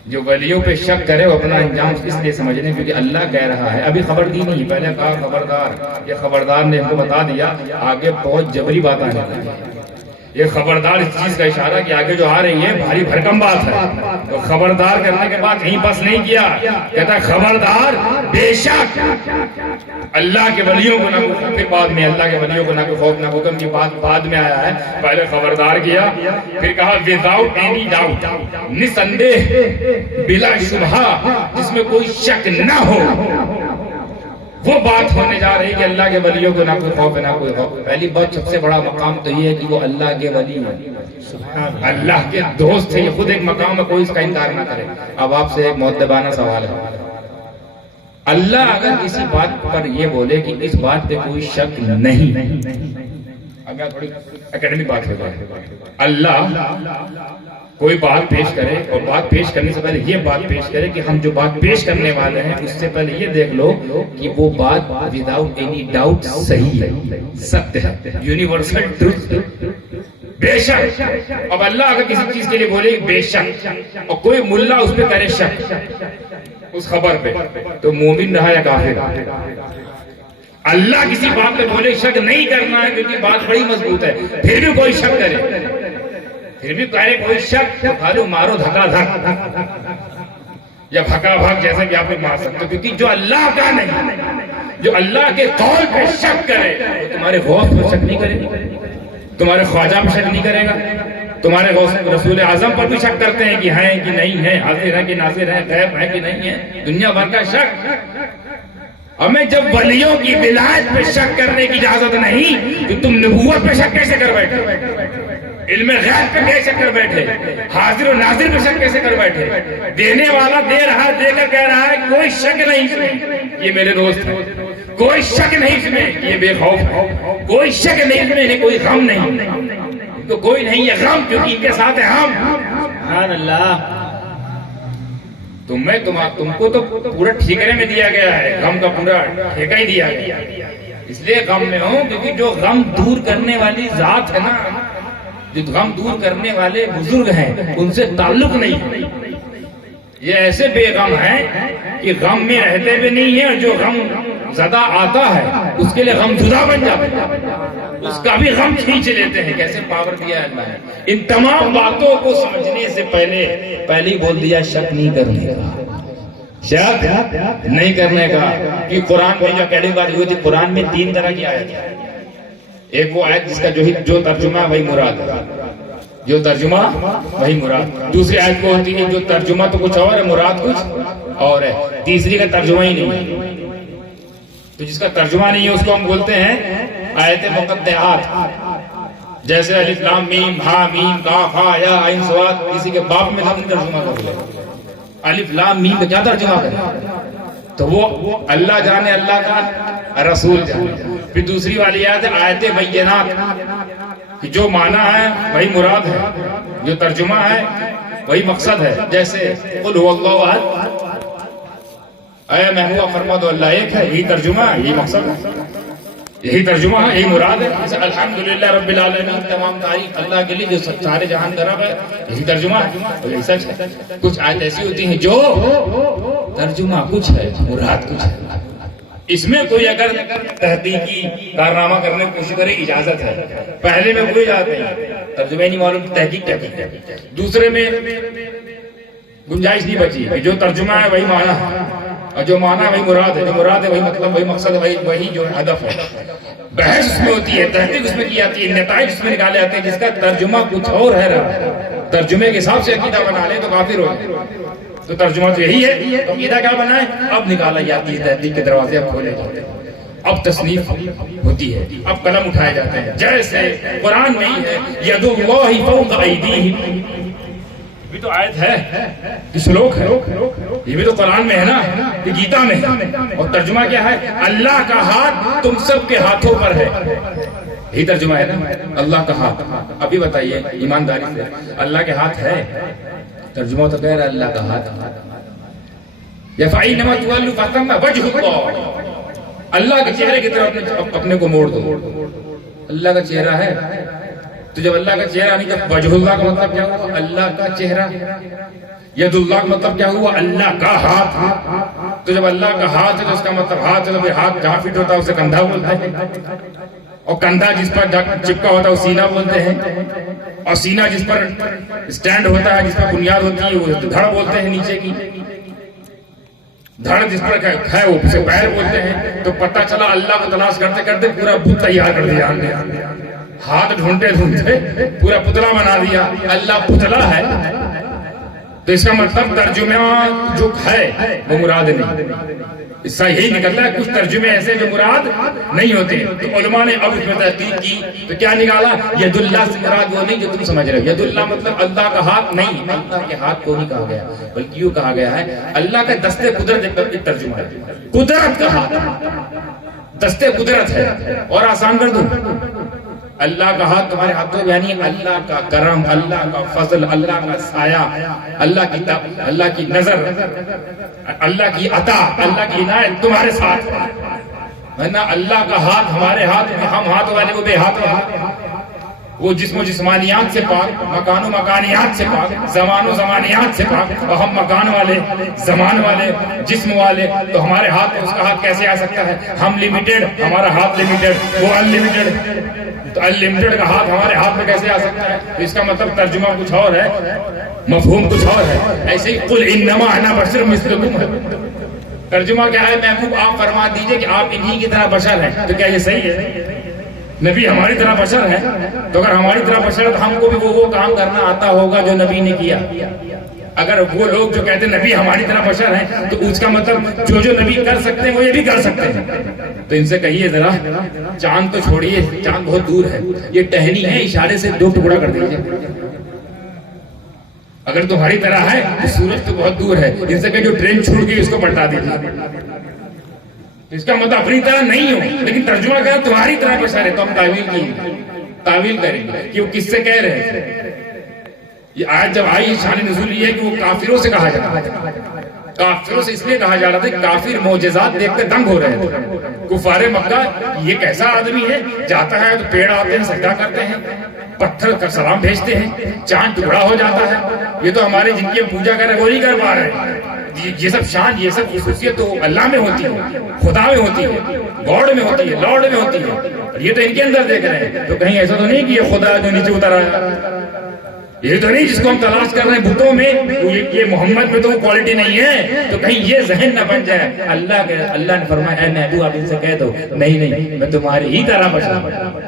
جو ولیوں پہ شک کرے وہ اپنا انجام اس لیے سمجھ رہے ہیں کیونکہ اللہ کہہ رہا ہے. ابھی خبر دی نہیں, پہلے کہا خبردار. یہ خبردار نے ہم کو بتا دیا, آگے بہت جبری بات آنے لگی. یہ خبردار اس چیز کا اشارہ کہ آگے جو آ رہی ہے بھاری بھرکم بات ہے. تو خبردار کرنے کے بعد کہیں بس نہیں کیا, کہتا ہے خبردار بے شک اللہ کے ولیوں کو نہ, پھر بعد میں اللہ کے ولیوں کو نہ کوئی خوف نہ حکم کی بات بعد میں آیا ہے. پہلے خبردار کیا, پھر کہا وداؤٹ اینی ڈاؤٹ, نسندیہ بلا شبہ, جس میں کوئی شک نہ ہو. وہ بات ہونے جا رہی کہ اللہ کے ولیوں کو نہ کوئی خوف ہے نہ کوئی خوف. پہلی بات سب سے بڑا مقام تو یہ ہے کہ وہ اللہ کے ولی ہیں, اللہ کے دوست ہیں. یہ خود ایک مقام ہے, کوئی اس کا انکار نہ کرے. اب آپ سے ایک مؤدبانہ سوال ہے, اللہ اگر کسی بات پر یہ بولے کہ اس بات پہ کوئی شک نہیں, اب میں تھوڑی اکیڈمک بات ہو جائے, اللہ کوئی بات پیش کرے اور بات پیش کرنے سے پہلے یہ بات پیش کرے کہ ہم جو بات پیش کرنے والے ہیں اس سے پہلے یہ دیکھ لو کہ وہ بات وداؤٹ اینی ڈاؤٹ صحیح ہے, ستیہ ہے, یونیورسل ٹروتھ. بے شک. اب اللہ اگر کسی چیز کے لیے بولے بے شک اور کوئی ملا اس پہ کرے شک اس خبر پہ, تو مومن رہا یا کافر؟ اللہ کسی بات پہ بولے شک نہیں کرنا ہے کیونکہ بات بڑی مضبوط ہے, پھر بھی کوئی شک کرے, پھر بھی کرے کوئی شک, تو بھالو مارو دھکا دھک یا بھکا بھگ جیسا کہ آپ مار سکتے ہو. کیونکہ جو اللہ کا نہیں, جو اللہ کے قول پہ شک کرے وہ تمہارے غوث پہ شک نہیں کرے گا, تمہارے خواجہ پہ شک نہیں کرے گا, تمہارے رسول اعظم پر بھی شک کرتے ہیں کہ ہیں کہ نہیں ہیں, حاضر ہیں کہ ناظر ہیں, غیب ہیں کہ نہیں ہیں, دنیا بھر کا شک. ہمیں جب ولیوں کی ولایت پہ شک کرنے کی اجازت نہیں تو تم نبوت پہ شک کیسے کر بیٹھے, علم غیب پہ کیسے کر بیٹھے, حاضر و ناظر پہ شک کیسے کر بیٹھے. دینے والا دے رہا ہے, دے کر کہہ رہا ہے کوئی شک نہیں اس میں یہ میرے دوست ہیں, کوئی شک نہیں اس میں یہ بے خوف ہے, کوئی شک نہیں اس میں کوئی غم نہیں, تو کوئی نہیں یہ غم کیونکہ ان کے ساتھ ہے ہم. سبحان اللہ. تم کو تو پورا ٹھیکرے میں دیا گیا ہے, غم کا پورا ٹھیکہ ہی دیا گیا, اس لیے غم میں ہوں کیونکہ جو غم دور کرنے والی ذات ہے نا, جو غم دور کرنے والے بزرگ ہیں ان سے تعلق نہیں. یہ ایسے بے غم ہیں کہ غم میں رہتے بھی نہیں ہیں, اور جو غم زدہ آتا ہے اس کے لیے غم زدہ بن جاتا ہے, اس کا بھی غم کھینچ لیتے ہیں. کیسے پاور دیا ہے اللہ نے. ان تمام باتوں کو سمجھنے سے پہلے ہی بول دیا شک نہیں کرنے کا, شک نہیں کرنے کا. کہ قرآن میں جو کہنے بات ہوئی تھی, قرآن میں 3 طرح کی آیت ہے. ایک وہ آیت جس کا جو ترجمہ وہی مراد ہے, جو ترجمہ وہی مراد. دوسری آیت کو ہوتی ہے جو ترجمہ تو کچھ اور ہے, مراد کچھ اور ہے. تیسری کا ترجمہ ہی نہیں ہے. تو جس کا ترجمہ نہیں ہے اس کو ہم بولتے ہیں آیت مقطعات. جیسے الف لام میم ہا میم کاف ہا یا عین صاد, کسی کے باپ میں ہم ترجمہ کر لیں. الف لام میم کا کیا ترجمہ کریں, تو وہ اللہ جانے, اللہ کا رسول جانے. پھر دوسری والی آیت بینات, جو معنی ہے وہی مراد ہے, جو ترجمہ ہے وہی مقصد ہے. جیسے قل هو اللہ احد, اے محبوب فرما دو اللہ ایک ہے, یہی ترجمہ ہے, یہی مقصد ہے, یہی ترجمہ ہے, یہی مراد ہے. جیسے الحمدللہ رب العالمین, تمام تعریف اللہ کے لیے جو سارے جہان کا رب ہے, یہی ترجمہ ہے, یہی سچ ہے. کچھ آیت ایسی ہوتی ہیں جو ترجمہ کچھ ہے مراد کچھ ہے. اس میں کوئی اگر تحقیقی کارنامہ کرنے کی کوشش کرے اجازت ہے. پہلے میں کوئی اجازت نہیں, ترجمہ نہیں معلوم, تحقیق. دوسرے میں گنجائش نہیں بچی کہ جو ترجمہ ہے وہی معنی ہے, اور جو معنی وہی مراد ہے، جو مراد ہے وہی مطلب، وہی مقصد، وہی جو ہدف ہے. بحث اس میں ہوتی ہے، تحقیق اس میں کی جاتی ہے، نتائج اس میں نکالے جاتے ہیں، جس کا ترجمہ کچھ اور ہے رہا. ترجمے کے حساب سے عقیدہ بنا لے تو کافر ہو جائے. تو ترجمہ تو یہی ہے. تو عقیدہ کیا بنائے؟ اب نکالا جاتی ہے، تحقیق کے دروازے اب کھولے جاتے ہیں، اب تصنیف ہوتی ہے، اب قلم اٹھائے جاتے ہیں. جیسے قرآن میں ہی ہے ید اللہ فوق ایدیہم، یہ بھی تو آیت ہے، یہ سلوک ہے، یہ بھی تو قرآن میں ہے نا، یہ گیتا میں ہے. اور ترجمہ کیا ہے؟ اللہ کا ہاتھ تم سب کے ہاتھوں پر ہے. یہی ترجمہ ہے نا، اللہ کا ہاتھ. ابھی بتائیے ایمانداری سے، اللہ کے ہاتھ ہے؟ ترجمہ تو کہہ رہا ہے اللہ کا ہاتھ. یا فَإِنَّمَا تُوَلُّوا فَثَمَّ وَجْهُ اللَّهِ، اللہ کے چہرے کی طرف اپنے کو موڑ دو. اللہ کا چہرہ ہے تو جب اللہ کا چہرہ نہیں تو وجہ اللہ کا مطلب کیا ہوا؟ اللہ کا چہرہ. ید اللہ کا مطلب کیا ہوا؟ اللہ کا ہاتھ. تو جب اللہ کا ہاتھ ہے تو اس کا مطلب ہاتھ ہے، تو ہاتھ جہاں فٹ ہوتا ہے اسے کندھا بولتے ہیں، اور کندھا جس پر چپکا ہوتا ہے وہ سینہ بولتے ہیں، اور سینہ جس پر سٹینڈ ہوتا ہے، جس پر بنیاد ہوتی ہے وہ دھڑ بولتے ہیں. نیچے کی دھڑ جس پر ہے وہ اسے پیر بولتے ہیں. تو پتہ چلا اللہ کو تلاش کرتے کرتے پورا بت تیار کر دیا ہم نے. ہاتھ ڈھونڈتے ڈھونڈتے پورا پتلا بنا دیا. اللہ پتلا ہے تو اس کا مطلب ترجمہ جو ہے وہ مراد نہیں. اس سے یہی نکلتا ہے کچھ ترجمے ایسے جو مراد نہیں ہوتے. تو علماء نے اب اس میں تحقیق کی تو کیا نکالا؟ ید اللہ سے مراد وہ نہیں جو تم سمجھ رہے ہو. ید اللہ مطلب اللہ کا ہاتھ نہیں، اللہ کے ہاتھ کو نہیں کہا گیا، بلکہ یوں کہا گیا ہے اللہ کا دستے قدرت. ایک ترجمہ ہے قدرت کا ہاتھ، دستے قدرت ہے. اور آسان کر دوں، اللہ کا ہاتھ تمہارے ہاتھوں، یعنی اللہ کا کرم، اللہ کا فضل، اللہ کا سایہ، اللہ کی نظر، اللہ کی عطا، اللہ کی عنایت تمہارے ساتھ. ورنہ اللہ کا ہاتھ ہمارے ہاتھ میں، ہم ہاتھ والے وہ بے ہاتھ ہیں. وہ جسم و جسمانیات سے پاک، مکان و مکانیات سے پاک، زمان و زمانیات سے پاک، اور ہم مکان والے، زمان والے، جسم والے. تو ہمارے ہاتھ میں اس کا ہاتھ کیسے آ سکتا ہے؟ ہم لمیٹڈ، ہمارا ہاتھ لمیٹڈ، وہ انلمیٹڈ. تو انلمیٹڈ کا ہاتھ ہمارے ہاتھ میں کیسے آ سکتا ہے؟ تو اس کا مطلب ترجمہ کچھ اور ہے، مفہوم کچھ اور ہے. ایسے ہی قل انما انا بشر مثلکم ہے. ترجمہ کیا ہے؟ محبوب آپ فرما دیجئے کہ آپ انہی کی طرح بشر ہیں. تو کیا یہ صحیح ہے؟ نبی ہماری طرح بشر ہے، تو اگر ہماری طرح بشر ہے تو ہم کو بھی وہ کام کرنا آتا ہوگا جو نبی نے کیا. اگر وہ لوگ جو کہتے ہیں نبی ہماری طرح بشر ہیں تو اس کا مطلب جو نبی کر سکتے ہیں وہ یہ بھی کر سکتے ہیں. تو ان سے کہیے ذرا چاند تو چھوڑیے، چاند بہت دور ہے، یہ ٹہنی ہے، اشارے سے 2 ٹکڑا کر دیجیے. اگر تمہاری طرح ہے تو سورج تو بہت دور ہے، ان سے کہ جو ٹرین چھوٹ گئی اس کو پلٹا دیجیے. اس کا مطلب اپنی طرح نہیں ہو، لیکن ترجمہ کیا تمہاری طرح بشر ہے. تو ہم تعویل کریں گے کہ وہ کس سے کہہ رہے ہیں. یہ آیت جب آئی شان نزول یہ ہے کہ وہ کافروں سے کہا جاتا ہے. کافروں سے اس لیے کہا جا رہا تھا کہ کافر معجزات دیکھ کر دنگ ہو رہے تھے. کفار مکہ یہ کیسا آدمی ہے، جاتا ہے تو پیڑ آتے ہیں سجدہ کرتے ہیں، پتھر کا سلام بھیجتے ہیں، چاند ٹکڑا ہو جاتا ہے. یہ تو ہمارے جن کی پوجا کر رہے وہ نہیں کر پا رہے. یہ سب شان، یہ سب خصوصیت تو اللہ میں ہوتی ہے، خدا میں ہوتی ہے، گاڈ میں ہوتی ہے، لارڈ میں ہوتی ہے. یہ تو ان کے اندر دیکھ رہے ہیں. تو کہیں ایسا تو نہیں کہ یہ خدا جو نیچے اتر آیا، یہ تو نہیں جس کو ہم تلاش کر رہے ہیں بتوں میں، یہ محمد میں تو وہ کوالٹی نہیں ہے. تو کہیں یہ ذہن نہ بن جائے. اللہ نے فرمایا اے محبوب آپ ان سے کہہ دو نہیں میں تمہاری ہی طرح بشر ہوں.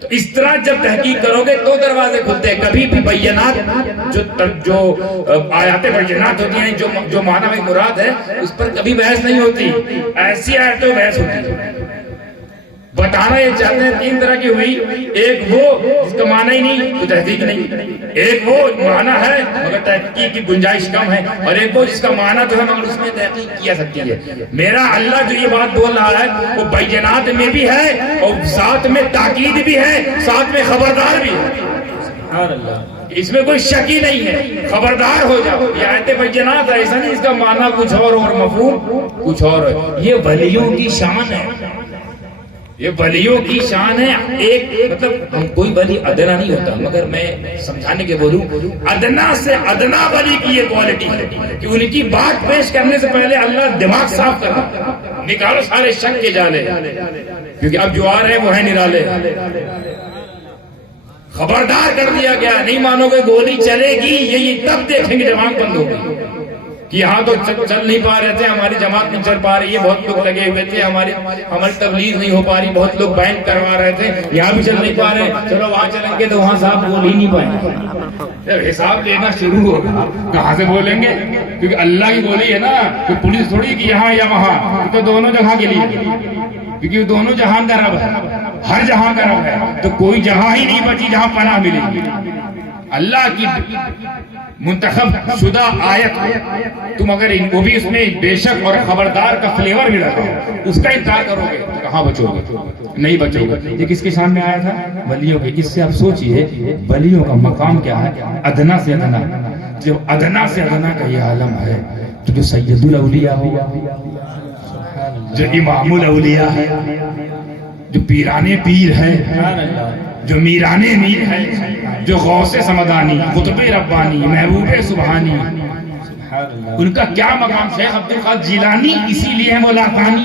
تو اس طرح جب تحقیق کرو گے تو دروازے کھلتے ہیں. کبھی بھی بینات جو آیات بینات ہوتی ہیں، جو معنی میں مراد ہے اس پر کبھی بحث نہیں ہوتی. ایسی آیتوں بحث ہوتی ہے. بتانا یہ چاہتے ہیں 3 طرح کی ہوئی. ایک وہ جس کا معنی ہی نہیں تو تحقیق نہیں، ایک وہ معنی ہے مگر تحقیق کی گنجائش کم ہے، اور ایک وہ جس کا معنی تو ہے مگر اس میں تحقیق کیا سکتی ہے. میرا اللہ جو یہ بات بول رہا ہے وہ بینات میں بھی ہے، اور ساتھ میں تاکید بھی ہے، ساتھ میں خبردار بھی ہے. سبحان اللہ، اس میں کوئی شک ہی نہیں ہے. خبردار ہو جاؤ، یہ آیت بینات ہے، ایسا نہیں اس کا معنی کچھ اور مفہوم کچھ اور ہے. یہ ولیوں کی شان ہے، یہ ولیوں کی شان ہے. ایک مطلب ہم کوئی ولی ادنا نہیں ہوتا، مگر میں سمجھانے کے بولوں ادنا سے ادنا ولی کی یہ کوالٹی ہے کہ ان کی بات پیش کرنے سے پہلے اللہ دماغ صاف کرنا، نکالو سارے شک کے جالے، کیونکہ اب جو آ رہے ہیں وہ ہے نرالے. خبردار کر دیا گیا، نہیں مانو گے گولی چلے گی. یہ تب دیکھیں گے جب آنکھ بند ہوگی کہ یہاں تو چل نہیں پا رہے تھے، ہماری جماعت نہیں چل پا رہی ہے، بہت لوگ لگے ہوئے تھے، ہماری تبلیغ نہیں ہو پا رہی، بہت لوگ بیان کروا رہے تھے، یہاں بھی چل نہیں پا رہے، چلو وہاں چلیں گے تو وہاں صاحب بول ہی نہیں پائیں گے۔ جب حساب لینا شروع ہوگا کہاں سے بولیں گے؟ کیونکہ اللہ کی بولی ہے نا کہ پولیس تھوڑی کہ یہاں یا وہاں، تو دونوں جگہ کے لیے، کیونکہ دونوں جہان کا رب ہے، ہر جہاں کا رب ہے، تو کوئی جہاں ہی نہیں بچی جہاں پناہ ملے گی۔ اللہ کی منتخب شدہ آیت تم اگر وہ بھی اس میں بے شک اور خبردار کا فلیور بھی رکھو، اس کا انکار کرو گے تو کہاں بچو گے؟ نہیں بچو گے۔ یہ کس کے سامنے آیا تھا؟ ولیوں کے۔ اس سے آپ سوچئے ولیوں کا مقام کیا ہے؟ ادنا سے ادنا، جو ادنا سے ادنا کا یہ عالم ہے، تو جو سید الاولیاء ہو، جو امام الاولیاء ہے، جو پیرانے پیر ہے، جو میرانے میر ہے، جو غوث سمدانی، قطب ربانی، محبوب سبحانی، ان کا کیا مقام؟ شیخ عبدالقادر جیلانی اسی لیے ہے وہ لاکانی،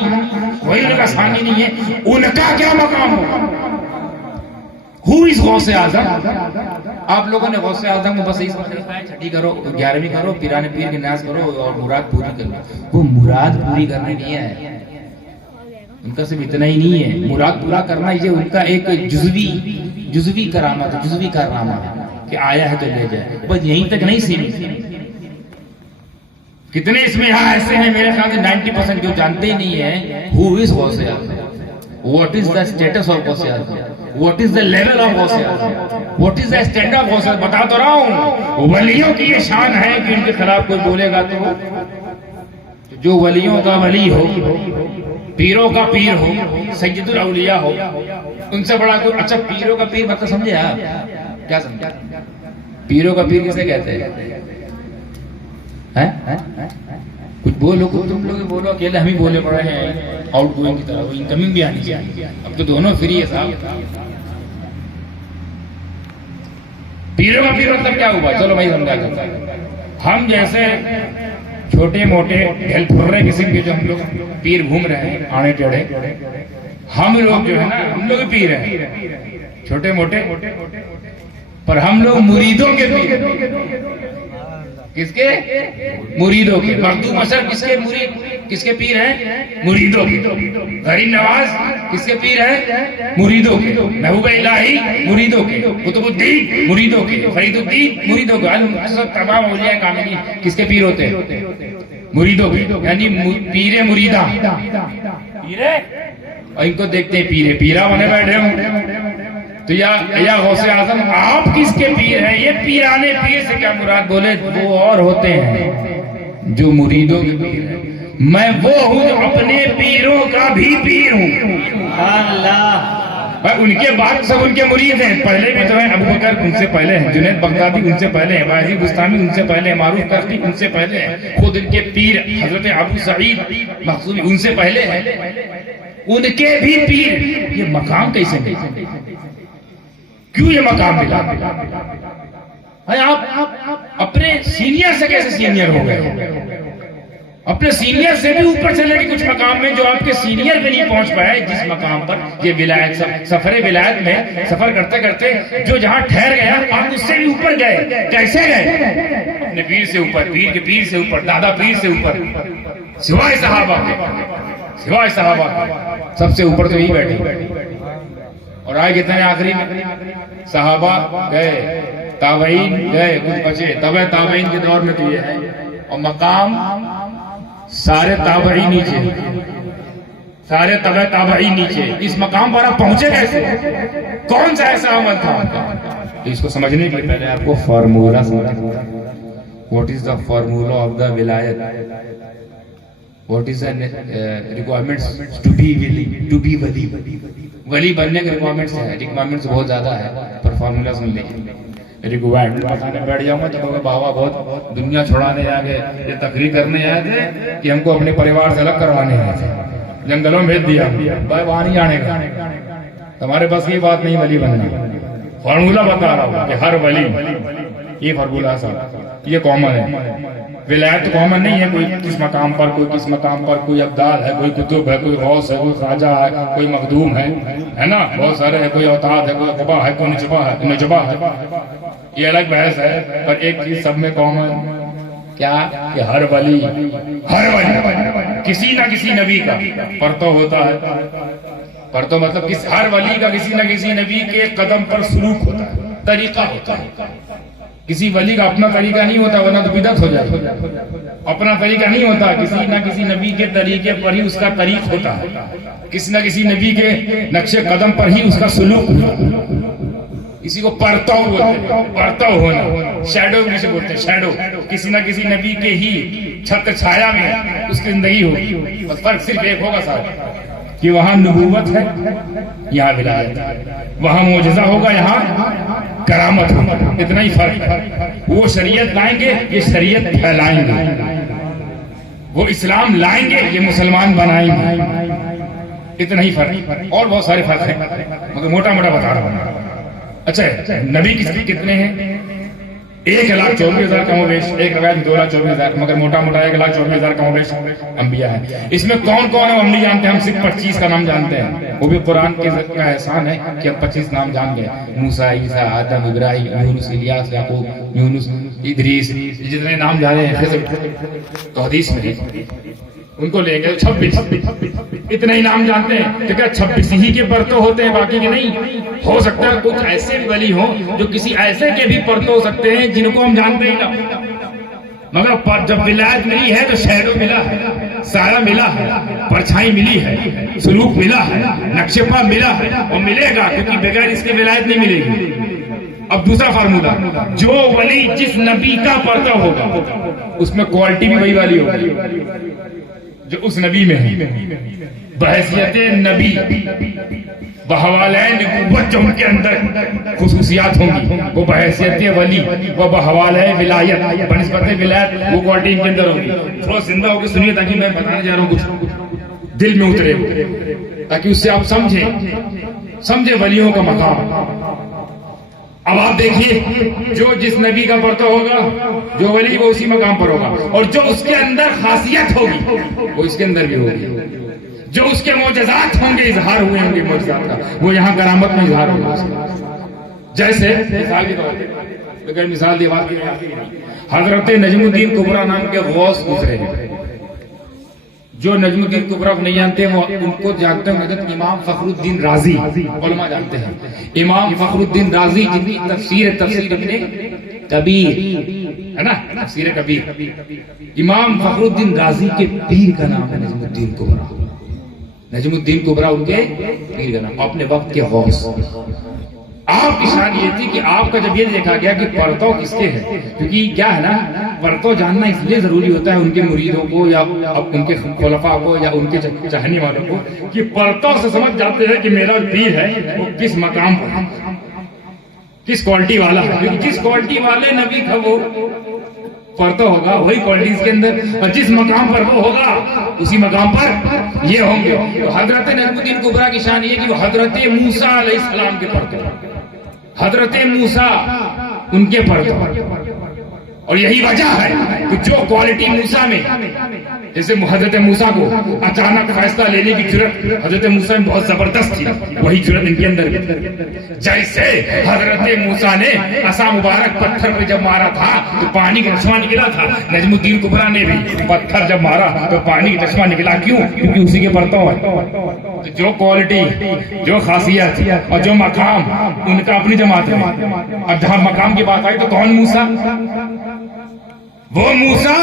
وہی ان کا ثانی نہیں ہے، ان کا کیا مقام ہوگا؟ ہو اس غوث اعظم؟ آپ لوگوں نے غوث اعظم کو بس اس چھٹی کرو، 11ویں کرو، پیرانے پیر کے نیاز کرو اور مراد پوری کرو۔ وہ مراد پوری کرنے نہیں ہے، ان کا صرف اتنا ہی نہیں ہے، مراد پورا کرنا یہ ان کا ایک جزوی کرامت، جزوی کارنامہ ہے کہ آیا ہے تو لے جائے، بس یہیں تک نہیں سیمت۔ کتنے اس میں یہاں ایسے ہیں میرے خیال سے 90% جو جانتے ہی نہیں ہیں who is Ghaus Azam, what is the status of Ghaus Azam, what is the level of Ghaus Azam, what is the standard of غوث اعظم۔ بتا تو رہا ہوں ولیوں کی یہ شان ہے کہ ان کے خلاف کوئی بولے گا تو جو ولیوں کا ولی ہو، پیروں کا پیر ہو، سید الاولیاء ہو، ان سے بڑا کوئی۔ اچھا پیروں کا پیر مطلب سمجھے آپ کیا سمجھے؟ پیروں کا پیر کسے کہتے ہیں؟ کچھ بولو، تم لوگ بولو، اکیلے ہم ہی بولے پڑے ہیں آؤٹ گوئنگ کی طرح، انکمنگ بھی آنی چاہیے، اب تو دونوں فری ہے صاحب۔ پیروں کا پیر مطلب کیا ہوا؟ چلو بھائی سمجھا کرتا ہے، ہم جیسے چھوٹے موٹے ڈھل پھر رہے قسم کے جو ہم لوگ پیر گھوم رہے ہیں آنے ٹیڑھے، ہم لوگ جو ہے نا ہم لوگ پیر ہیں چھوٹے موٹے، پر ہم لوگ مریدوں کے پیر۔ کس کے؟ مریدوں کے۔ مخدوم اشرف کس کے مرید، کس کے پیر ہیں؟ مریدوں کے۔ غریب نواز کس کے پیر ہیں؟ مریدوں کے۔ محبوب الہی مریدوں کے۔ قطب الدین مریدوں کے۔ فرید الدین مریدوں کے۔ تمام اولیاء کاملین کس کے پیر ہوتے ہیں؟ مریدوں کے، یعنی پیر مریدہ، پیرے، اور ان کو دیکھتے ہیں پیرے، پیرا بنے بیٹھے ہوں تو یا غوث اعظم آپ کس کے پیر ہیں؟ یہ پیرانے پیر سے کیا مراد؟ بولے وہ اور ہوتے ہیں جو مریدوں کے پیر ہیں، میں وہ ہوں جو اپنے پیروں کا بھی پیر ہوں۔ اللہ، ان کے بعد سب ان کے مرید ہیں، پہلے بھی تو ہیں، ابو بکر ان سے پہلے ہیں، جنید بغدادی ان سے پہلے ہیں، باعث بستامی ان سے پہلے ہیں، معروف تختی ان سے پہلے ہیں، خود ان کے پیر حضرت ابو سعید مخزومی ان سے پہلے ہیں، ان کے بھی پیر۔ یہ مقام کیسے ملا؟ کیوں یہ مقام ملا؟ آپ اپنے سینئر سے کیسے سینئر ہو گئے؟ اپنے سینئر سے بھی اوپر چلے گی کچھ مقام میں جو آپ کے سینئر بھی نہیں پہنچ پائے، جس مقام پر یہ ولایت، سفر ولایت میں سفر کرتے کرتے جو جہاں ٹھہر گیا آپ اس سے بھی اوپر گئے۔ کیسے گئے؟ اپنے پیر سے اوپر، پیر کے پیر سے اوپر، دادا پیر سے اوپر، سوائے صحابہ کے، سوائے صحابہ کے سب سے اوپر تو یہی بیٹھے۔ اور آئے کتنے آخری میں؟ صحابہ گئے، تابعین گئے، کچھ بچے، تبع تابعین کے دور میں تو یہ ہے، اور مقام سارے تابعین نیچے، سارے تبع تابعین نیچے، اس مقام پر آپ پہنچے کیسے؟ کون سا ایسا عمل تھا؟ اس کو سمجھنے کے لیے پہلے آپ کو فارمولا سمجھنا۔ What is the formula of the wilayat? What is the requirements to be wali? To be wali. ولی بننے کے ریکوائرمنٹس ہیں، ریکوائرمنٹس بہت زیادہ ہے، پر فارمولا سن لیجیے۔ ریکوائرمنٹ بتانے بیٹھ جاؤں گا تو کہوں گا بابا بہت دنیا چھوڑانے آ گئے، یہ تقریر کرنے آئے تھے کہ ہم کو اپنے پریوار سے الگ کروانے آئے تھے، جنگلوں میں بھیج دیا بھائی وہاں نہیں آنے کا، تمہارے پاس یہ بات نہیں ولی بننا۔ فارمولا بتا رہا ہوں کہ ہر ولی، یہ فارمولا صاحب یہ کامن ہے، ولایت کامن نہیں ہے، کوئی کس مقام پر، کوئی کس مقام پر، کوئی ابدال ہے، کوئی کتب ہے، کوئی غوث ہے، کوئی خواجہ ہے، کوئی مخدوم ہے نا، بہت سارے ہے، کوئی اوتاد ہے، کوئی قبا ہے، کوئی نجبہ ہے، یہ الگ بحث ہے، پر ایک چیز سب میں کامن کیا کہ ہر ولی کسی نہ کسی نبی کا پرتو ہوتا ہے. پرتو مطلب ہر ولی کا کسی نہ کسی نبی کے قدم پر سلوک ہوتا ہے، طریقہ ہوتا ہے. کسی ولی کا اپنا طریقہ نہیں ہوتا ورنہ تو بدعت ہو جائے. اپنا طریقہ نہیں ہوتا، کسی نہ کسی نبی کے طریقے پر ہی اس کا طریق ہوتا ہے، کسی نہ کسی نبی کے نقش قدم پر ہی اس کا سلوک ہوتا ہے. اسی کو پرتو بولتے ہیں، پرتو ہونا. شیڈو بھی سے بولتے ہیں، شیڈو. کسی نہ کسی نبی کے ہی چھت چھایا میں اس کی زندگی ہوگی. بس فرق صرف ایک ہوگا صاحب کہ وہاں نبوت ہے، یہاں ولایت ہے. وہاں معجزہ ہوگا، یہاں کرامت ہوگا. اتنا ہی فرق ہے. وہ شریعت لائیں گے، یہ شریعت پھیلائیں گے. وہ اسلام لائیں گے، یہ مسلمان بنائیں گے. اتنا ہی فرق. اور بہت سارے فرق ہیں مگر موٹا موٹا بتا رہا ہوں. اچھا نبی کتنے ہیں؟ 1,24,000 کم و بیش. ایک روایت 2,24,000 مگر موٹا موٹا 1,24,000 کم و بیش انبیاء ہیں. اس میں کون کون ہے ہم نہیں جانتے. ہم صرف 25 کا نام جانتے ہیں. وہ بھی قرآن کے کا احسان ہے کہ ہم 25 نام جان گئے. موسیٰ، عیسیٰ، آدم، ابراہیم، یونس، الیاس، یعقوب، یونس، ادریس، جتنے نام جانے ہیں تو حدیث میں ان کو لے گئے 26. اتنے ہی نام جانتے ہیں کہ کیا 26 ہی کے پرتو ہوتے ہیں، باقی کے نہیں؟ ہو سکتا ہے کچھ ایسے بھی ولی ہوں جو کسی ایسے کے بھی پرتو ہو سکتے ہیں جن کو ہم جانتے ہی نہ. مگر جب ولایت ملی ہے تو شیڈو ملا ہے، سایہ ملا ہے، پرچھائی ملی ہے، سلوک ملا ہے، نقش پا ملا ہے. اور ملے گا کیونکہ بغیر اس کے ولایت نہیں ملے گی. اب دوسرا فارمولہ، جو ولی جس نبی کا پرتو ہوگا اس میں کوالٹی بھی وہی والی ہوگی جو اس نبی میں ہے. بحیثیت نبی بحوالہ نبوت جو ان کے اندر خصوصیات ہوں گی وہ بحیثیت ولی و بحوالہ ولایت بنسبت ولایت وہ کوالٹی ان کے اندر ہوگی. تھوڑا زندہ ہو کے سنیے تاکہ میں بتانے جا رہا ہوں کچھ دل میں اترے، تاکہ اس سے آپ سمجھیں ولیوں کا مقام. اب آپ دیکھیے جو جس نبی کا پرتو ہوگا، جو ولی وہ اسی مقام پر ہوگا. اور جو اس کے اندر خاصیت ہوگی وہ اس کے اندر بھی ہوگی. جو اس کے معجزات ہوں گے، اظہار ہوئے ہوں گے معجزات کا، وہ یہاں کرامت میں اظہار ہوگا. جیسے مثال کے طور پہ اگر مثال دی بات حضرت نجم الدین کبریٰ نام کے غوث گزرے ہیں. جو نجم الدین کبریٰ کو نہیں جانتے وہ ان کو جانتے ہیں حضرت امام فخر الدین رازی. علماء جانتے ہیں امام فخر الدین رازی جن کی تفسیر ابن کبیر ہے نا، تفسیر کبیر. امام فخر الدین رازی کے پیر کا نام ہے نجم الدین کبریٰ. نجم الدین کبریٰ ان کے پیر کا نام، اپنے وقت کے غوث. آپ کی شان یہ تھی کہ آپ کا جب یہ دیکھا گیا کہ پرتو کس کے ہیں، کیونکہ کیا ہے نا پرتو جاننا اس لیے ضروری ہوتا ہے ان کے مریدوں کو یا ان کے خلفاء کو یا ان کے چاہنے والوں کو کہ پرتو سے سمجھ جاتے ہیں کہ میرا پیر ہے وہ کس مقام پر، کس کوالٹی والا ہے. کیونکہ جس کوالٹی والے نبی کا وہ پرتو ہوگا وہی کوالٹی اس کے اندر، اور جس مقام پر وہ ہوگا اسی مقام پر یہ ہوں گے. حضرت نجم الدین کبریٰ کی شان یہ کہ وہ حضرت موسیٰ علیہ السلام کے پرتو، حضرت موسیٰ ان کے پرتو. اور یہی وجہ ہے کہ جو کوالٹی موسیٰ میں، جیسے حضرت موسیٰ کو اچانک فیصلہ لینے کی جرأت حضرت موسیٰ میں بہت زبردست تھی، وہی جرأت ان کے اندر بھی. جیسے حضرت موسیٰ نے عصا مبارک پتھر پہ جب مارا تھا تو پانی کا چشمہ نکلا تھا، نجم الدین کبریٰ نے بھی پتھر جب مارا تو پانی کا چشمہ نکلا. کیوں؟ کیونکہ اسی کے پرتو ہے. جو کوالٹی، جو خاصیت اور جو مقام ان کا اپنی جماعت میں. اب جہاں مقام کی بات آئی تو کون موسیٰ؟ وہ موسیٰ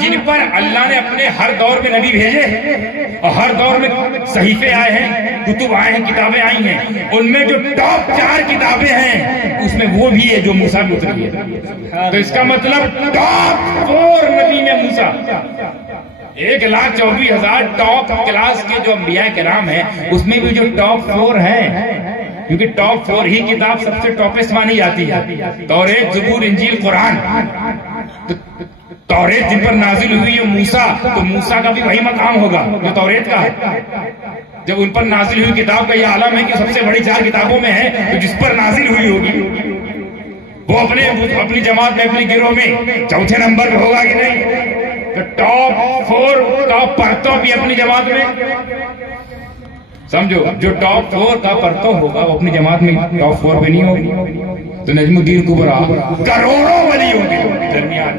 جن پر اللہ نے اپنے ہر دور میں نبی بھیجے اور ہر دور میں صحیفے آئے ہیں، کتب آئے ہیں، کتابیں آئی ہیں. ان میں جو ٹاپ 4 کتابیں ہیں اس میں وہ بھی ہے جو موسیٰ بھی اتری ہے. تو اس کا مطلب ٹاپ 4 نبی میں موسیٰ. 1,24,000 ٹاپ کلاس کے جو انبیاء کرام ہیں اس میں بھی جو ٹاپ 4 ہیں، کیونکہ ٹاپ 4 ہی کتاب سب سے ٹاپسٹ مانی جاتی ہے. توریت، زبور، انجیل، قرآن. توریت جن پر نازل ہوئی ہے موسیٰ، تو موسیٰ کا بھی وہی مقام ہوگا جو توریت کا ہے. جب ان پر نازل ہوئی کتاب کا یہ عالم ہے کہ سب سے بڑی 4 کتابوں میں ہے، تو جس پر نازل ہوئی ہوگی وہ اپنی جماعت میں، اپنی گروہ میں چوتھے نمبر پہ ہوگا کہ نہیں؟ تو ٹاپ 4 ٹاپ پرتو بھی اپنی جماعت میں سمجھو. جو ٹاپ 4 کا پرتو ہوگا وہ اپنی جماعت میں ٹاپ 4 پہ نہیں ہوگی. تو نجم الدین کبریٰ کروڑوں ولی ہوں گے درمیان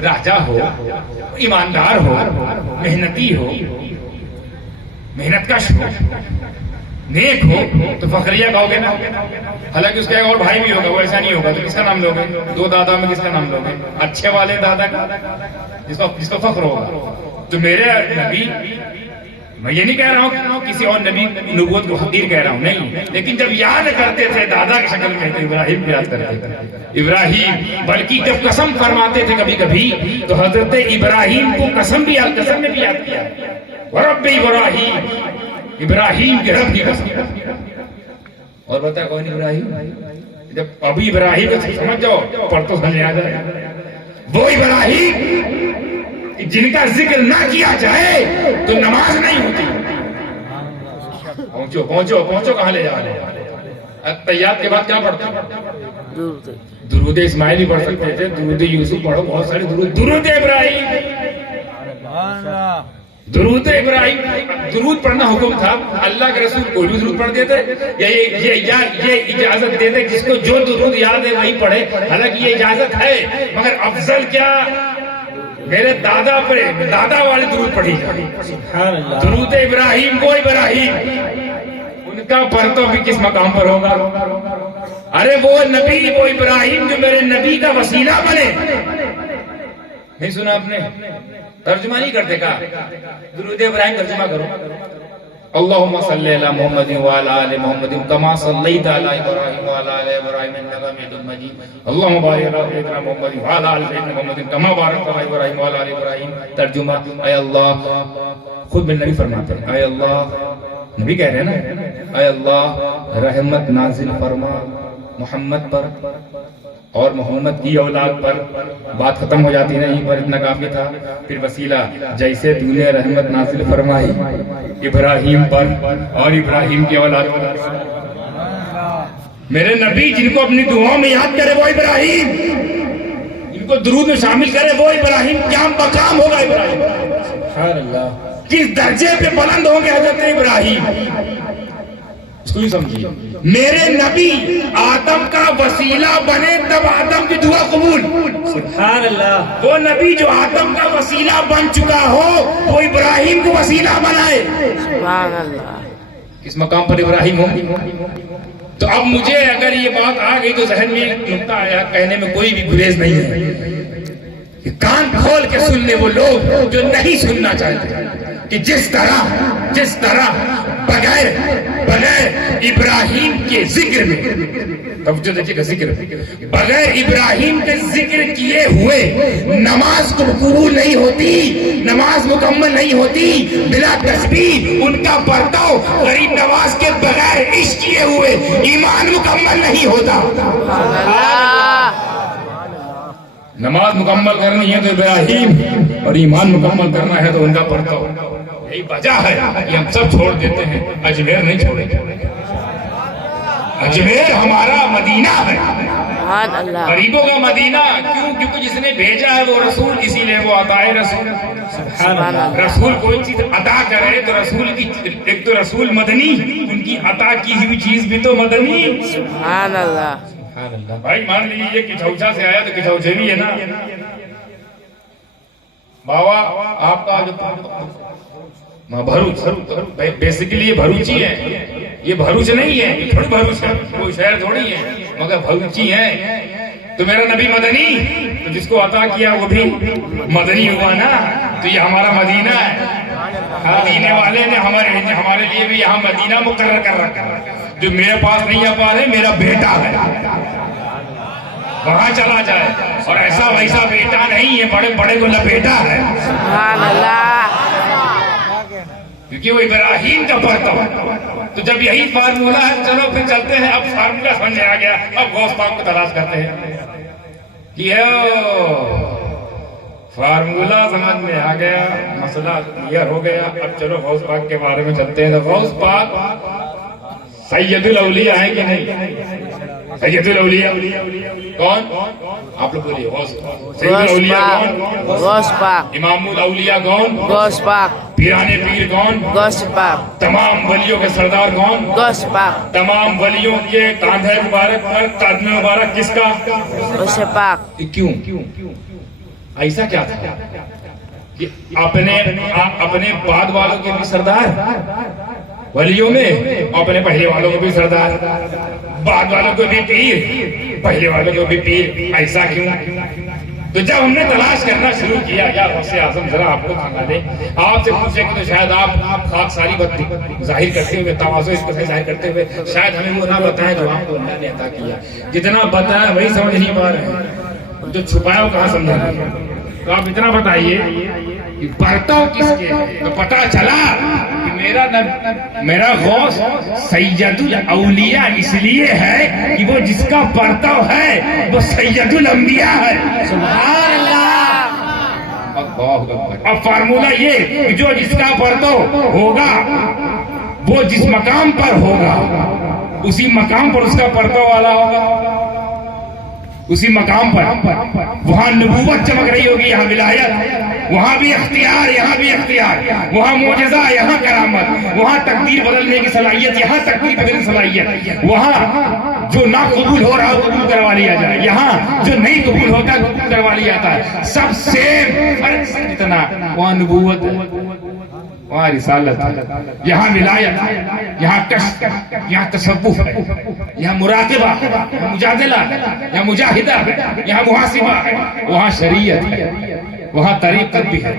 راجا ہو، ایماندار ہو، محنتی ہو، محنت کش ہو، نیک ہو تو فخریہ کہو گے نا. حالانکہ اس کا ایک اور بھائی بھی ہوگا، وہ ایسا نہیں ہوگا تو کس کا نام لوگے؟ دو دادا میں کس کا نام لوگے؟ اچھے والے دادا کا، جس کو فخر ہوگا. تو میرے نبی، میں یہ نہیں کہہ رہا ہوں کسی اور نبی نبوت کو حقیر کہہ رہا ہوں، نہیں، لیکن جب یاد کرتے تھے دادا کی شکل میں تو ابراہیم کو یاد کرتے تھے. ابراہیم، بلکہ جب قسم فرماتے تھے کبھی کبھی تو حضرت ابراہیم کو قسم میں بھی یاد کیا. ورب ابراہیم، ابراہیم کے رب کی قسم. اور بتا کون ابراہیم؟ جب ابھی ابراہیم کو سمجھ جاؤ، پڑھ تو سمجھ آ جائے. وہ ابراہیم جن کا ذکر نہ کیا جائے تو نماز نہیں ہوتی. پہنچو پہنچو پہنچو، کہاں لے جا رہے ہیں؟ تحیات کے بعد کیا پڑھتے ہیں؟ درود اسماعیل ہی پڑھ سکتے تھے، درود یوسف پڑھو، بہت سارے درود. درود ابراہیم، درود ابراہیم. درود پڑھنا حکم تھا. اللہ کے رسول کوئی بھی درود پڑھ دیتے یا یہ اجازت دیتے جس کو جو درود یاد ہے وہی پڑھے. حالانکہ یہ اجازت ہے، مگر افضل کیا میرے دادا پر دادا والے درود پڑھی جائے. درود ابراہیم، وہ ابراہیم، ان کا پرتو بھی کس مقام پر ہوگا؟ ارے وہ نبی، وہ ابراہیم جو میرے نبی کا وسیلہ بنے. نہیں سنا آپ نے؟ ترجمہ نہیں کرتے کا؟ درود ابراہیم ترجمہ کرو. اللہم صلی علی محمد وعلی آل محمد کما صلیت علی ابراہیم وعلی آل ابراہیم انک حمید مجید. اللہم بارک علی سیدنا محمد وعلی آل سیدنا محمد کما بارکت علی ابراہیم وعلی آل ابراہیم. ترجمہ، اے اللہ، خود میرے نبی فرماتے ہیں، اے اللہ، نبی کہہ رہے ہیں نا، اے اللہ رحمت نازل فرما محمد پر اور محمد کی اولاد پر. بات ختم ہو جاتی نہیں پر اتنا کافی تھا. پھر وسیلہ، جیسے تو نے رحمت نازل فرمائی ابراہیم پر اور ابراہیم کی اولاد پر. میرے نبی جن کو اپنی دعاؤں میں یاد کرے وہ ابراہیم، ان کو درود میں شامل کرے وہ ابراہیم. کیا مقام ہوگا ابراہیم؟ سبحان اللہ. کس درجے پہ بلند ہوں گے حضرت ابراہیم؟ اس کو ہی سمجھیے. میرے نبی آدم کا وسیلہ بنے تب آدم کی دعا قبول. سبحان اللہ. وہ نبی جو آدم کا وسیلہ بن چکا ہو وہ ابراہیم کو وسیلہ بنائے. سبحان اللہ. کس مقام پر ابراہیم ہو؟ تو اب مجھے اگر یہ بات آ گئی تو ذہن میں نقطہ آیا، کہنے میں کوئی بھی گریز نہیں ہے. کان کھول کے سن لے وہ لوگ جو نہیں سننا چاہتے کہ جس طرح بغیر ابراہیم کے ذکر میں، توجہ دیکھیے گا، ذکر بغیر ابراہیم کے ذکر کیے ہوئے نماز قبول نہیں ہوتی، نماز مکمل نہیں ہوتی. بلا تسبیح ان کا پرتو غریب نواز کے بغیر عشق کیے ہوئے ایمان مکمل نہیں ہوتا. نماز مکمل کرنی ہے تو ابراہیم، اور ایمان مکمل کرنا ہے تو ان کا پرتو. یہی وجہ ہے کہ ہم سب چھوڑ دیتے ہیں، اجمیر نہیں چھوڑیں گے. اجمیر ہمارا مدینہ ہے، غریبوں کا مدینہ. کیوں؟ کیونکہ جس نے بھیجا ہے وہ رسول، اسی لیے وہ عطا رسول. رسول کوئی چیز عطا کرے تو رسول کی، ایک تو رسول مدنی، ان کی عطا کی ہوئی چیز بھی تو مدنی. سبحان اللہ. بھائی مان لیجیے کچھوچا سے آیا تو کچھوچے بھی ہے نا. بابا آپ کا جو بھروچ، بیسیکلی یہ بھروچی ہے، یہ بھروچ نہیں ہے، یہ تھوڑی بھروچ ہے، کوئی شہر تھوڑی ہے، مگر بھروچی ہے. تو میرا نبی مدنی، تو جس کو عطا کیا وہ بھی مدنی ہوا نا. تو یہ ہمارا مدینہ ہے. مدینے والے نے ہمارے لیے بھی یہاں مدینہ مقرر کر رکھا. جو میرے پاس نہیں آ پا رہے، میرا بیٹا ہے، وہاں چلا جائے. اور ایسا ویسا بیٹا نہیں ہے، بڑے بڑے کو لپیٹا ہے. سبحان اللہ. کیونکہ وہ ابراہیم کا پرتو ہے. تو جب یہی فارمولہ ہے، چلو پھر چلتے ہیں. اب فارمولہ سمجھ میں آ گیا، اب غوث پاک کو تلاش کرتے ہیں. فارمولہ سمجھ میں آ گیا، مسئلہ کلیئر ہو گیا. اب چلو غوث پاک کے بارے میں چلتے ہیں. غوث پاک سید الاولیاء ہے کہ نہیں؟ سید الاولیاء کون؟ آپ لوگ بولیے. سید الاولیاء کون؟ غوث پاک. امام الاولیاء کون؟ غوث پاک. پیرانے پیر کون؟ غوث پاک. تمام ولیوں کے سردار کون؟ غوث پاک. تمام ولیوں کے کاندھے مبارک پر قدم مبارک کس کا؟ غوث پاک. کیوں؟ ایسا کیا تھا کہ اپنے بعد والوں کے بھی سردار ولیوں میں، اپنے پہلے والوں کو بھی سردار، بعد والوں کو بھی پیر، پہلے والوں کو بھی پیر. ایسا کیوں؟ تو جب ہم نے تلاش کرنا شروع کیا، یا غوث اعظم ذرا آپ کو سنا دے، آپ سے پوچھے کہ تو شاید آپ خاک ساری بات ظاہر کرتے ہوئے، تواضع اس کو ظاہر کرتے ہوئے شاید ہمیں وہ نہ بتائیں جو آپ کو اللہ نے عطا کیا. جتنا بتایا وہی سمجھ نہیں پا رہے ہیں، جو چھپایا وہ کہاں سمجھا رہے ہیں. تو آپ اتنا بتائیے کہ برتاؤ کس کے؟ تو پتا چلا کہ میرا غوث سید الاولیاء اس لیے ہے کہ وہ جس کا برتاؤ ہے وہ سید الانبیاء ہے. سبحان اللہ. اب فارمولہ یہ کہ جو جس کا برتاؤ ہوگا وہ جس مقام پر ہوگا اسی مقام پر اس کا برتاؤ والا ہوگا، اسی مقام پر وہاں نبوت چمک رہی ہوگی، یہاں ولایت، وہاں بھی اختیار، یہاں بھی اختیار، وہاں معجزہ، یہاں کرامت، وہاں تقدیر بدلنے کی صلاحیت، یہاں تقدیر بدلنے کی صلاحیت، وہااں جو نہ قبول ہو رہا ہو قبول کروا لیا جائے، یہاں جو نہیں قبول ہوتا قبول کروا لیا جاتا ہے. سب سیم، فرق اتنا، وہاں نبوت، وہاں رسالت، یہاں ولایت، یہاں کشف، یہاں تصوف ہے، یہاں مراقبہ، یہاں مجادلہ، یہاں مجاہدہ، یہاں محاسبہ ہے، وہاں شریعت ہے، وہاں طریقت بھی ہے،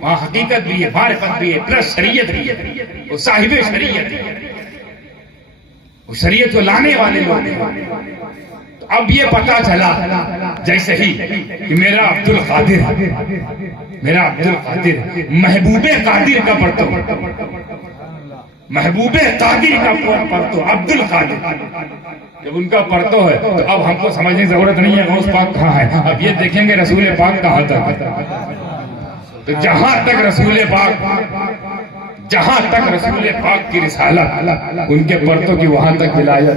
وہاں حقیقت بھی ہے، معرفت بھی ہے، پلس شریعت بھی ہے. وہ صاحب شریعت ہے، وہ شریعت کو لانے والے لوگ ہیں. اب یہ پتا چلا جیسے ہی کہ میرا عبد القادر محبوب قادر کا پڑھتا، محبوب قادر کا پڑھتا عبد القادر جب ان کا پڑھتا ہے تو اب ہم کو سمجھنے کی ضرورت نہیں ہے غوث پاک کہاں ہے. اب یہ دیکھیں گے رسول پاک کہاں تک. تو جہاں تک رسول پاک کی رسالت، ان کے پرتوں کی وہاں تک ولایت.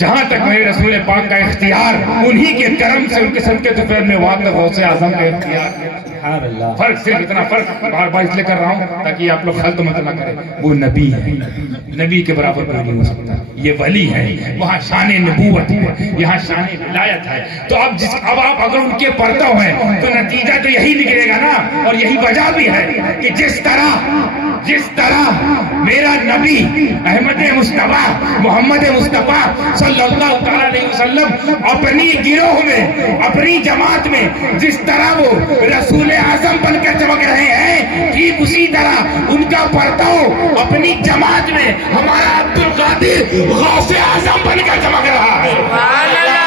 جہاں تک میرے رسول پاک کا اختیار، انہی کے کرم سے، ان کے صدقے طفیل میں وہاں تک غوث اعظم کا اختیار. فرق صرف اتنا، فرق بار بار اس لیے کر رہا ہوں تاکہ آپ لوگ خلط مت نہ کریں. وہ نبی ہے، نبی کے برابر کوئی نہیں ہو سکتا. یہ ولی ہے، وہاں شان نبوت ہے، یہاں شان ولایت ہے. تو اب آپ اگر ان کے پرتو ہیں تو نتیجہ تو یہی نکلے گا نا. اور یہی وجہ بھی ہے کہ جس طرح میرا نبی احمد مصطفیٰ محمد مصطفیٰ صلی اللہ تعالیٰ علیہ وسلم اپنی گروہ میں، اپنی جماعت میں جس طرح وہ رسول اعظم بن کر چمک رہے ہیں، ٹھیک اسی طرح ان کا پرتو اپنی جماعت میں ہمارا عبد القادر غوث اعظم بن کر چمک رہا ہے. سبحان اللہ.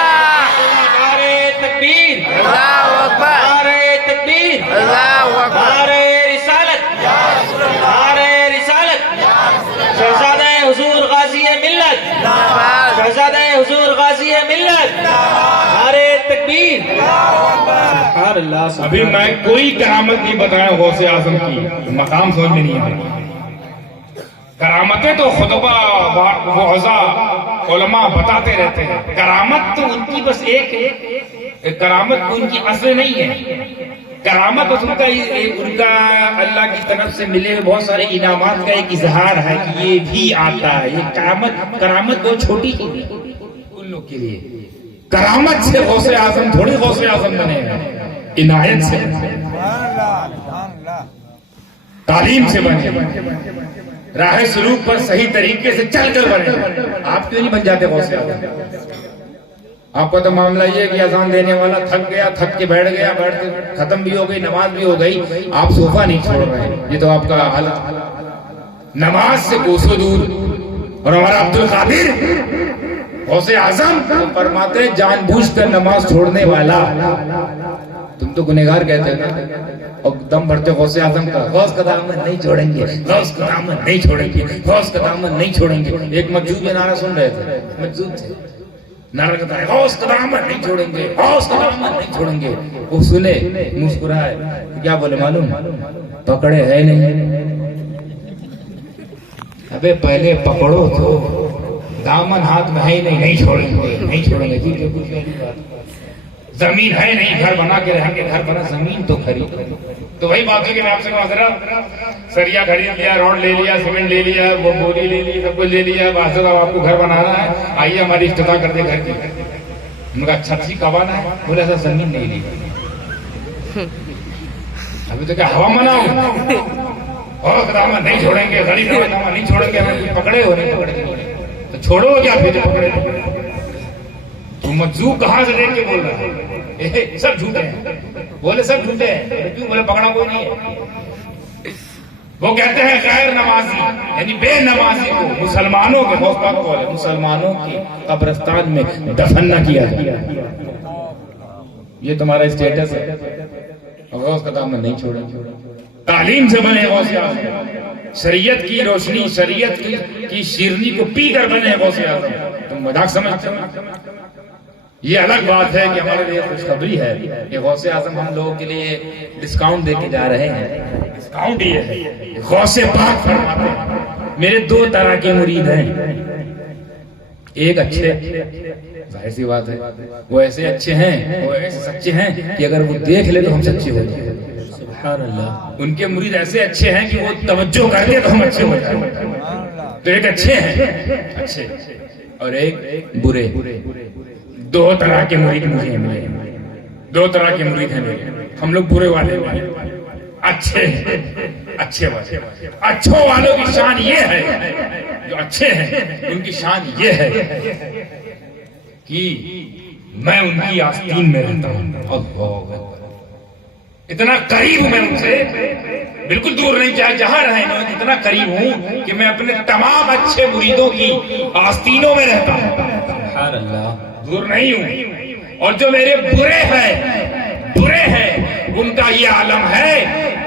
نعرہ تکبیر، اللہ اکبر، نعرہ تکبیر، اللہ اکبر. نعرہ رسالت، نعرہ رسالت. شہزادہ حضور غازی ملت، شہزادہ حضور غازی ملت، نعرہ تکبیر. ابھی میں کوئی کرامت نہیں بتایا غوث اعظم کی، مقام سمجھ میں نہیں ہے. کرامتیں تو خطبہ وعظہ علماء بتاتے رہتے ہیں. کرامت تو ان کی بس ایک کرامت ان کی اصل نہیں ہے. کرامت ان کا اللہ کی طرف سے ملے ہوئے بہت سارے انعامات کا ایک اظہار ہے کہ یہ بھی آتا ہے. یہ کرامت بہت چھوٹی چیز ہے ان لوگ کے لیے. کرامت سے غوث اعظم تھوڑی غوث اعظم بنے ہیں، عنایت سے، تعلیم سے بنے، راہ سلوک پر صحیح طریقے سے چل کر بنے. آپ کیوں نہیں بن جاتے غوث اعظم؟ آپ کا تو معاملہ یہ ہے کہ اذان دینے والا تھک گیا، تھک کے بیٹھ گیا، بیٹھ کے ختم بھی ہو گئی، نماز بھی ہو گئی، آپ صوفہ نہیں چھوڑ رہے. یہ تو آپ کا حالت نماز سے کوسوں دور. اور ہمارا عبد القادر غوث اعظم فرماتے جان بوجھ کر نماز چھوڑنے والا. تم تو گنہگار کہتے ہیں اور دم بھرتے غوث اعظم کا، غوث کا دامن نہیں چھوڑیں گے، غوث کا دامن نہیں چھوڑیں گے، غوث کا دامن نہیں چھوڑیں گے. ایک مجذوب یہ نعرہ سن رہے تھے، مجذوب تھے، نعرہ کہتا ہے غوث کا دامن نہیں چھوڑیں گے، غوث کا دامن نہیں چھوڑیں گے. وہ سنے، مسکرائے، کیا بولے معلوم؟ پکڑے ہے نہیں. ابے پہلے پکڑو تو، دامن ہاتھ میں ہے نہیں چھوڑیں گے، نہیں چھوڑیں گے. زمین ہے نہیں، گھر بنا کے رہیں گے، گھر بنا، زمین تو خرید. تو وہی بات ہے کہ میں آپ سے کہوں حضرت سریا خرید لیا، روڈ لے لیا، سیمنٹ لے لیا، وہ بوری لے لی، سب کچھ لے لیا، حضرت آپ کو گھر بنانا ہے، آئیے ہماری افتتاح کر دے گھر کی. ان کا چھت سی کبانا ہے؟ بولے ایسا زمین نہیں لی ابھی تو کیا ہوا مناؤں اور قدامہ نہیں چھوڑیں گے، غریب قدامہ نہیں چھوڑیں گے، ہمیں پکڑے ہو نہیں پکڑے تو چھوڑو کیا پھر پکڑے تو مجذوب کہاں سے دیکھ کے بول رہا ہے سب جھوٹے ہیں؟ بولے سب جھوٹے ہیں، کیوں؟ بولے پکڑا کوئی نہیں ہے۔ وہ کہتے ہیں غیر نمازی یعنی بے نمازی کو مسلمانوں کے مسلمانوں کی قبرستان میں دفن نہ کیا جائے، یہ تمہارا اسٹیٹس ہے۔ غوث کا دامن نہیں چھوڑیں، تعلیم سے بنے غوث اعظم، شریعت کی روشنی شریعت کی شیرنی کو پی کر بنے غوث اعظم۔ تم مذاق سمجھتے ہو؟ یہ الگ بات ہے کہ ہمارے لیے خوشخبری ہے کہ غوث اعظم ہم لوگوں کے لیے ڈسکاؤنٹ دے کے جا رہے ہیں۔ ڈسکاؤنٹ یہ ہے غوث پاک فرماتے ہیں میرے دو طرح کے مرید ہیں، ایک اچھے، ظاہر سی بات ہے وہ ایسے اچھے ہیں، وہ ایسے سچے ہیں کہ اگر وہ دیکھ لے تو ہم سچے ہو جائیں۔ سبحان اللہ۔ ان کے مرید ایسے اچھے ہیں کہ وہ توجہ کر لے تو ہم اچھے ہو جائیں۔ تو ایک اچھے ہیں اچھے اور ایک برے، دو طرح کے مرید مجھے ملے، دو طرح کے مرید ہیں میرے۔ ہم لوگ برے والے اچھے اچھے والے، اچھوں والوں کی شان یہ ہے، جو اچھے ہیں ان کی شان یہ ہے کہ میں ان کی آستین میں رہتا ہوں، اللہ اتنا قریب ہوں میں ان سے، بالکل دور نہیں، چاہے جہاں رہیں میں اتنا قریب ہوں کہ میں اپنے تمام اچھے مریدوں کی آستینوں میں رہتا ہوں، سبحان اللہ، دور نہیں ہوں۔ اور جو میرے برے ہیں ان کا یہ عالم ہے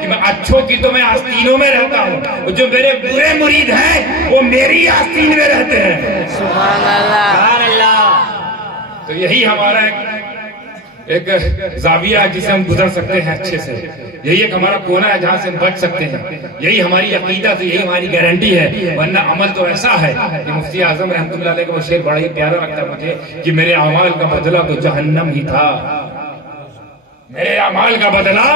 کہ میں اچھوں کی تو میں آستینوں میں رہتا ہوں، اور جو میرے برے مرید ہیں وہ میری آستین میں رہتے ہیں، سبحان اللہ۔ تو یہی ہمارا ایک زاویہ ہے جسے ہم گزر سکتے ہیں اچھے سے، یہی ایک ہمارا کونا ہے جہاں سے ہم بچ سکتے ہیں، یہی ہماری عقیدت، یہی ہماری گارنٹی ہے۔ ورنہ عمل تو ایسا ہے کہ مفتی اعظم رحمۃ اللہ علیہ کا وہ شعر بڑا ہی پیارا لگتا ہے مجھے کہ میرے اعمال کا بدلہ تو جہنم ہی تھا، میرے اعمال کا بدلہ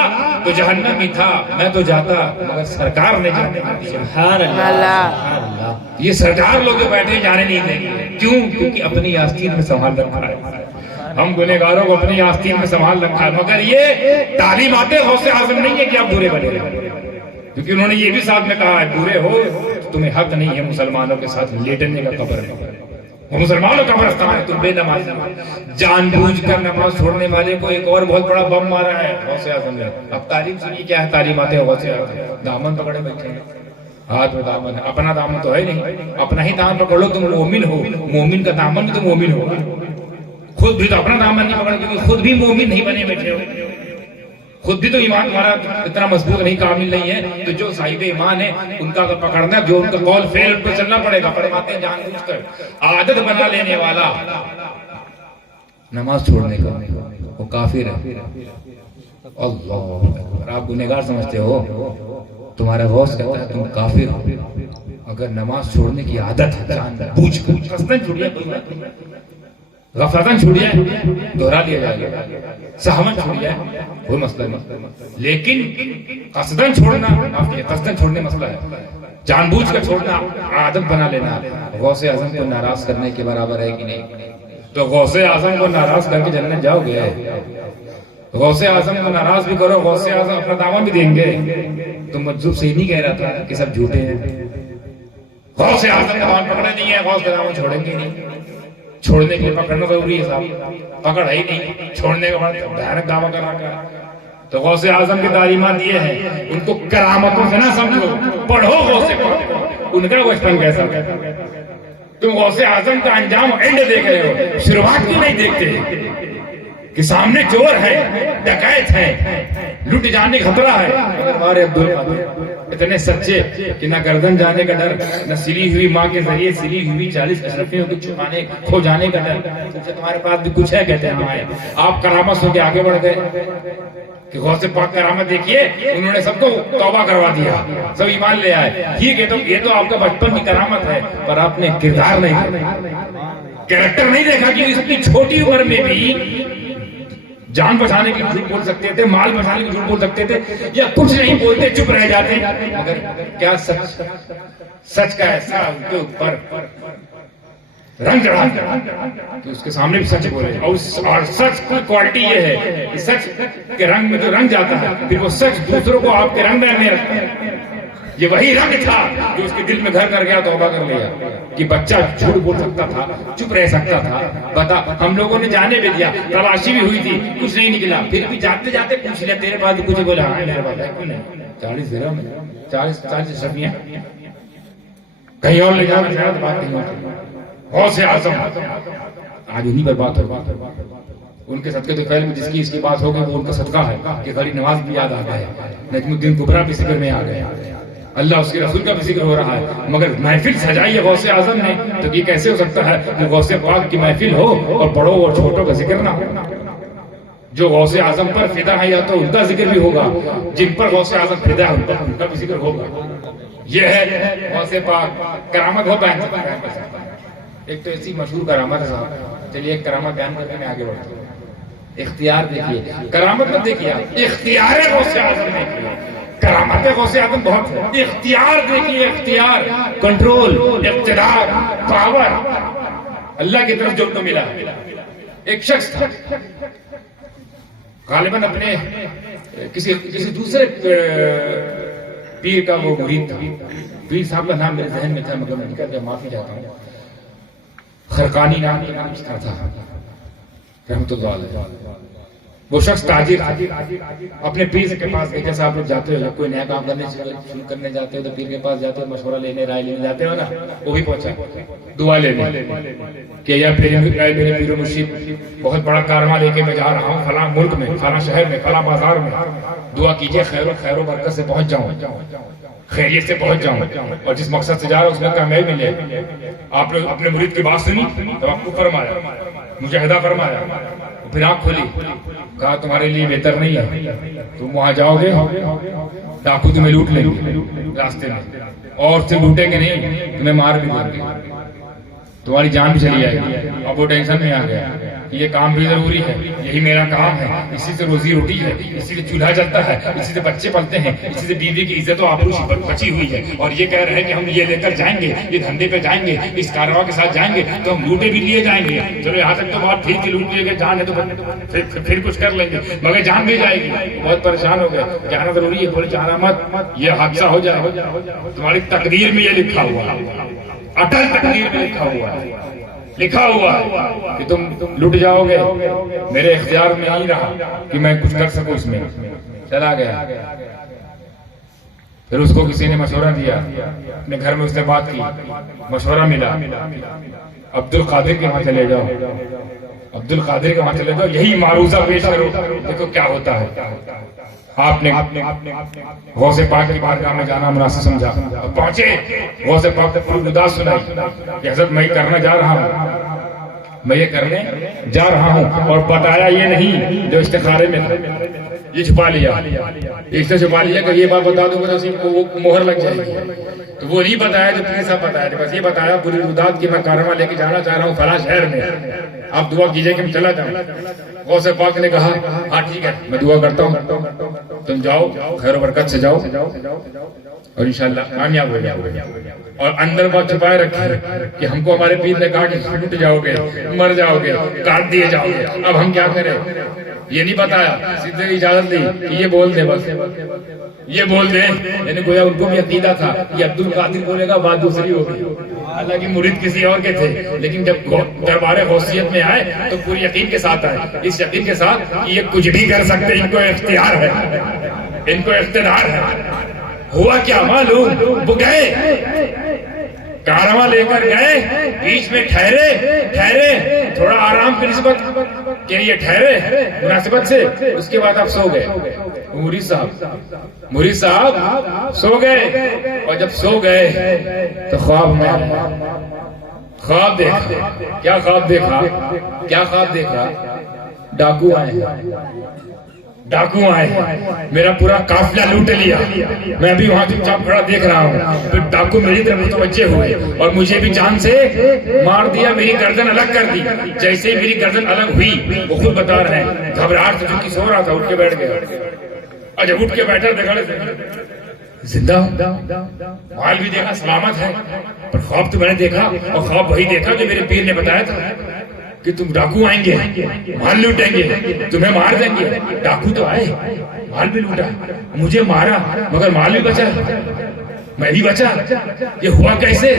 تو جہنم ہی تھا، میں تو جاتا مگر سرکار نے جانے نہیں دیا۔ سبحان اللہ۔ یہ سرکار لوگ جو بیٹھے جانے نہیں دیں گے، کیوں؟ کیونکہ اپنی آستین میں سنبھال رکھا ہے، ہم گنہگاروں کو اپنی آستین میں سنبھال رکھا ہے۔ مگر یہ تعلیمات غوث اعظم نہیں ہے کہ آپ برے بنے رہیں، کیونکہ انہوں نے یہ بھی ساتھ میں کہا ہے برے ہو تمہیں حق نہیں ہے مسلمانوں کے ساتھ لیٹنے کا، قبر میں وہ مسلمانوں کا قبرستان ہے، تم بے نماز جان بوجھ کر نماز چھوڑنے والے کو ایک اور بہت بڑا بم مارا ہے غوث اعظم نے۔ اب تعلیم سنیے کیا ہے تعلیمات غوث اعظم، دامن پکڑے بیٹھے ہیں، ہاتھ میں دامن ہے، اپنا دامن تو ہے نہیں، اپنا ہی دامن پکڑ لو، تم مومن ہو، مومن کا دامن بھی تو مومن ہو، خود بھی تو اپنا دامن نہیں پکڑ، کیونکہ خود بھی مومن نہیں بنے بیٹھے ہو، خود بھی تو ایمان تمہارا اتنا مضبوط نہیں، کامل نہیں ہے، تو جو صاحب ایمان ہے ان کا اگر پکڑنا، جو ان کا قول فعل ان کو چلنا پڑے گا۔ فرماتے ہیں جان بوجھ کر عادت بنا لینے والا نماز چھوڑنے کا وہ کافر ہے، اللہ۔ آپ گنہگار سمجھتے ہو، تمہارا غوث کہتا ہے تم کافر ہو اگر نماز چھوڑنے کی عادت ہے، جان بوجھ کر قصداً چھوڑیا، غفلتاً چھوڑیا دہرا لیا جائے گا، سہواً چھوڑیا وہ مسئلہ نہیں، لیکن قصداً چھوڑنا، قصداً چھوڑنے مسئلہ ہے، جان بوجھ کر چھوڑنا عادت بنا لینا غوث اعظم کو ناراض کرنے کے برابر ہے کہ نہیں؟ تو غوث اعظم کو ناراض کر کے جنت جاؤ گے؟ غوث اعظم کو ناراض بھی کرو، غوث اعظم اپنا دامن بھی دیں گے۔ تو مجذوب سے ہی نہیں کہہ رہا تھا کہ سب جھوٹے ہیں، غوث اعظم کا دامن پکڑے نہیں ہے، غوث کا دامن چھوڑیں گے نہیں، چھوڑنے کے لیے پکڑنا ضروری ہے صاحب، پکڑ ہے ہی نہیں، چھوڑنے کا بڑا بھیانک دعویٰ کر رہا ہے۔ تو غوث اعظم کی تعلیمات یہ ہیں، ان کو کرامتوں سے نہ سمجھو، پڑھو غوث پاک، ان کا بچپن کیسا ہے، تم غوث اعظم کا انجام اینڈ دیکھ رہے ہو، شروعات کیوں نہیں دیکھتے کہ سامنے چور ہے، ڈکیت ہے، لٹ جانے کا خطرہ ہے، مگر ہمارے عبدالقادر اتنے سچے کہ نہ گردن جانے کا ڈر، نہ سلی ہوئی ماں کے ذریعے سلی ہوئی 40 اشرفیوں کے چھپانے کھو جانے کا ڈر، تمہارے پاس بھی کچھ ہے، کہتے ہیں ہمارے، آپ کرامت سن کے آگے بڑھ گئے کہ غوث پاک کرامت دیکھیے، انہوں نے سب کو توبہ کروا دیا، سب ایمان لے آئے، ٹھیک ہے، تو یہ تو آپ کا بچپن کی کرامت ہے، پر آپ نے کردار نہیں دیکھا، کریکٹر نہیں دیکھا کہ اس کی چھوٹی عمر میں بھی جان بچانے کے جھوٹ بول سکتے تھے، مال بچانے کے جھوٹ بول سکتے تھے، یا کچھ نہیں بولتے چپ رہ جاتے، مگر کیا سچ کا ایسا ان کے اوپر رنگ چڑھا تو اس کے سامنے بھی سچ بولے. اور سچ کی کوالٹی یہ ہے کہ سچ کے رنگ میں جو رنگ جاتا ہے پھر وہ سچ دوسروں کو آپ کے رنگ میں رکھتا ہے. یہ وہی رنگ تھا جو اس کے دل میں گھر کر گیا, توبہ کر لیا کہ بچہ جھوٹ بول سکتا تھا, چپ رہ سکتا تھا. بتا, ہم لوگوں نے جانے بھی دیا, تلاشی بھی ہوئی تھی, کچھ نہیں نکلا, پھر بھی جاتے جاتے پوچھ لیا تیرے پاس کچھ, بولا ہاں میرے پاس ہے. کیوں نہیں؟ 40 درہم, 40 شفیاں کہیں اور لے جانا چاہتا, بات کہیں اور. غوث اعظم آج انہیں پر بات ہوگا. ان کے صدقے تو پہلے میں جس کی اس کی بات ہوگی وہ ان کا صدقہ ہے کہ خالی نماز بھی یاد آ گیا ہے, نجم الدین کبریٰ بھی ذکر میں آ گئے, اللہ اس کے رسول کا بھی ذکر ہو رہا ہے. مگر محفل سجائی ہے غوث اعظم نے, تو یہ کیسے ہو سکتا ہے کہ غوث پاک کی محفل ہو اور بڑوں اور چھوٹوں کا ذکر نہ ہو. جو غوث اعظم پر فدا ہے یا تو ان کا ذکر بھی ہوگا, جن پر غوث اعظم فدا ہے ان کا بھی ذکر ہوگا. یہ ہے غوث پاک. کرامت ہو بیان سکتا ہے. ایک تو ایسی مشہور کرامت ہے صاحب, چلیے ایک کرامت بیان کر کے میں آگے بڑھتا ہوں. اختیار دیکھیے, کرامت مت دیکھیے, اختیار ہے غوث اعظم نے. کرامت غوث اعظم بہت ہے, اختیار دیکھیے, اختیار, کنٹرول, اقتدار, پاور اللہ کی طرف جو کو ملا. ایک شخص تھا غالباً اپنے کسی دوسرے پیر کا وہ مرید تھا. پیر صاحب کا نام میرے ذہن میں تھا مگر میں نکل گیا, معافی چاہتا ہوں. خرقانی نام اس کا تھا رحمت اللہ علیہ. وہ شخص تاجر اپنے پیر کے پاس گئے. جیسے آپ لوگ جاتے ہو, جب کوئی نیا کام شروع کرنے جاتے ہو تو پیر کے پاس جاتے ہو, مشورہ لینے, رائے لینے جاتے ہو نا. وہی پہنچا دعا لینے کہ یا میرے پیر و مرشد بہت بڑا کارواں لے کے میں جا رہا ہوں فلاں ملک میں, فلاں شہر میں, فلاں بازار میں, دعا کیجئے خیر و برکت سے پہنچ جاؤں, خیریت سے پہنچ جاؤں, اور جس مقصد سے جا رہا ہوں اس میں کامیابی ملے. آپ نے اپنے مرید کی بات سنی تو آپ کو فرمایا, مجاہدہ فرمایا, پھر آنکھ کھولی, کہا تمہارے لیے بہتر نہیں ہے, تم وہاں جاؤ گے ڈاکو تمہیں لوٹ لیں گے راستے میں, اور سے لوٹیں گے نہیں, تمہیں مار بھی دیں گے, تمہاری جان بھی چلی جائے گی. اب وہ ٹینشن میں آ گیا کہ یہ کام بھی ضروری ہے, یہی میرا کام ہے, اسی سے روزی روٹی ہے, اسی سے چولہا جلتا ہے, اسی سے بچے پلتے ہیں, اسی سے بیوی کی عزت و آبرو بچی ہوئی ہے. اور یہ کہہ رہے ہیں کہ ہم یہ لے کر جائیں گے, یہ دھندے پہ جائیں گے, اس کارواں کے ساتھ جائیں گے تو ہم لوٹے بھی لیے جائیں گے. چلو یہاں تک تو بات ٹھیک ہے, لوٹ لیے گئے, جان ہے تو پھر کچھ کر لیں گے, مگر جان بھی جائے گی. بہت پریشان ہو گئے, جانا ضروری ہے, بولے جانا مت, یہ حادثہ ہو جائے, تمہاری تقدیر میں یہ لکھا ہوا ہے, اٹل تقدیر میں لکھا ہوا ہے کہ تم لٹ جاؤ گے. میرے اختیار میں نہیں رہا کہ میں کچھ کر سکوں, اس میں چلا گیا. پھر اس کو کسی نے مشورہ دیا, اپنے گھر میں اس نے بات کی, مشورہ ملا, عبد القادر کے وہاں چلے جاؤ, عبد القادر کے وہاں چلے جاؤ, یہی معروضہ پیش کرو, دیکھو کیا ہوتا ہے. آپ نے غوث پاک کی بارگاہ میں جانا مناسب سمجھا, پہنچے, غوث پاک نے پوری اداس سنائی کہ حضرت میں یہ کرنے جا رہا ہوں, میں یہ کرنے جا رہا ہوں, اور بتایا یہ نہیں جو استخارے میں تھا, یہ چھپا لیا, اس نے چھپا لیا کہ یہ بات بتا دوں گا تو وہ مہر لگ جائے گی. تو وہ نہیں بتایا جو پیر صاحب بتایا, بس یہ بتایا پوری اداس کی میں کارواں لے کے جانا چاہ رہا ہوں فلاں شہر میں, آپ دعا کیجئے کہ میں چلا جاؤں. غوث پاک نے کہا ہاں ٹھیک ہے, میں دعا کرتا ہوں, تم جاؤ خیر و برکت سے جاؤ اور انشاءاللہ کامیاب ہو جاؤ. اور اندر بات چھپائے رکھے کہ ہم کو ہمارے پیر نے کہا کہ ٹوٹ جاؤ گے, مر جاؤ گے, کاٹ دیے جاؤ گے, اب ہم کیا کریں. یہ نہیں بتایا, سیدھے اجازت دی کہ یہ بول دے, بس یہ بول دے. یعنی گویا ان کو بھی عقیدہ تھا کہ عبد القادر بولے گا بات دوسری ہوگی, حالانکہ مرید کسی اور کے تھے, لیکن جب دربار غوثیت میں آئے تو پوری یقین کے ساتھ آئے, اس یقین کے ساتھ کہ یہ کچھ بھی کر سکتے, ان کو اختیار ہے, ان کو اقتدار ہے. ہوا کیا معلوم, وہ گئے, کارواں لے کر گئے, بیچ میں ٹھہرے تھوڑا آرام کی نسبت کہ یہ ٹھہرے مناسبت سے, اس کے بعد آپ سو گئے. مرید صاحب سو گئے, اور جب سو گئے تو خواب دیکھا. کیا خواب دیکھا, ڈاکو آئے, میرا پورا قافلہ لوٹ لیا. میں ابھی وہاں چپ چاپ کھڑا دیکھ رہا ہوں, پھر ڈاکو میری طرف متوجہ ہوئے اور مجھے بھی جان سے مار دیا, میری گردن الگ کر دی. جیسے ہی میری گردن الگ ہوئی, وہ خود بتا رہے ہیں, گھبراہٹ سے چونکہ سو رہا تھا, اٹھ کے بیٹھ گیا. اور جب اٹھ کے بیٹھا دیکھا زندہ ہوں، مال بھی دیکھا سلامت ہے، پر خواب تو میں نے دیکھا، اور خواب وہی دیکھا جو میرے پیر نے بتایا تھا کہ تم ڈاکو آئیں گے، مال لوٹیں گے، تمہیں مار دیں گے۔ ڈاکو تو آئے، مال بھی لوٹا، مجھے مارا مگر مال بھی بچا، میں بھی بچا۔ یہ ہوا کیسے؟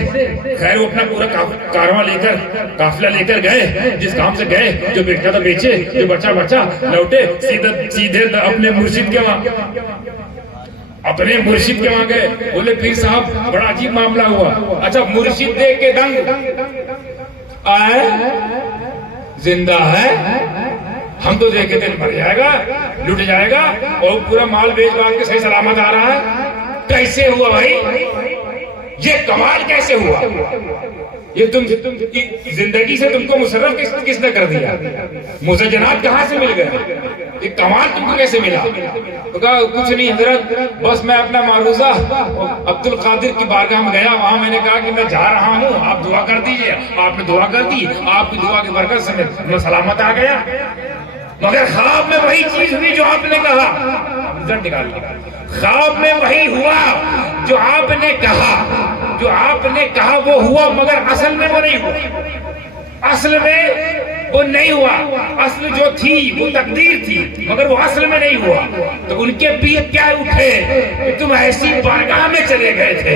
خیر وہ اپنا پورا کارواں لے کر، قافلہ لے کر گئے، جس کام سے گئے، جو بیچا تھا بیچے، جو بچا لوٹے، سیدھے اپنے مرشد کے وہاں، اپنے مرشد کے وہاں گئے۔ بولے پیر صاحب بڑا عجیب معاملہ ہوا۔ اچھا مرشد دیکھ کے دنگ آئے، زندہ ہے، ہم تو دیکھ کے دل مر جائے گا، لٹ جائے گا، اور پورا مال بیچ باچ کے صحیح سلامت آ رہا ہے۔ کیسے ہوا بھائی؟ یہ کمال کیسے ہوا؟ یہ تم زندگی سے تم کو مصرف کس نے کر دیا؟ مزجنات کہاں سے مل گئے؟ یہ کمال تم کو کیسے ملا؟ تو کہا کچھ نہیں حضرت، بس میں اپنا معروضہ عبد القادر کی بارگاہ میں گیا، وہاں میں نے کہا کہ میں جا رہا ہوں، آپ دعا کر دیجئے۔ آپ نے دعا کر دی، آپ کی دعا کی برکت سے میں سلامت آ گیا۔ مگر خواب میں وہی چیز ہوئی جو آپ نے کہا، نکال لیا۔ خواب میں وہی ہوا جو آپ نے کہا، جو آپ نے کہا وہ ہوا، مگر اصل میں وہ نہیں ہوا، اصل میں وہ نہیں ہوا۔ اصل جو تھی وہ تقدیر تھی، مگر وہ اصل میں نہیں ہوا۔ تو ان کے پیر کیا اٹھے کہ تم ایسی بارگاہ میں چلے گئے تھے،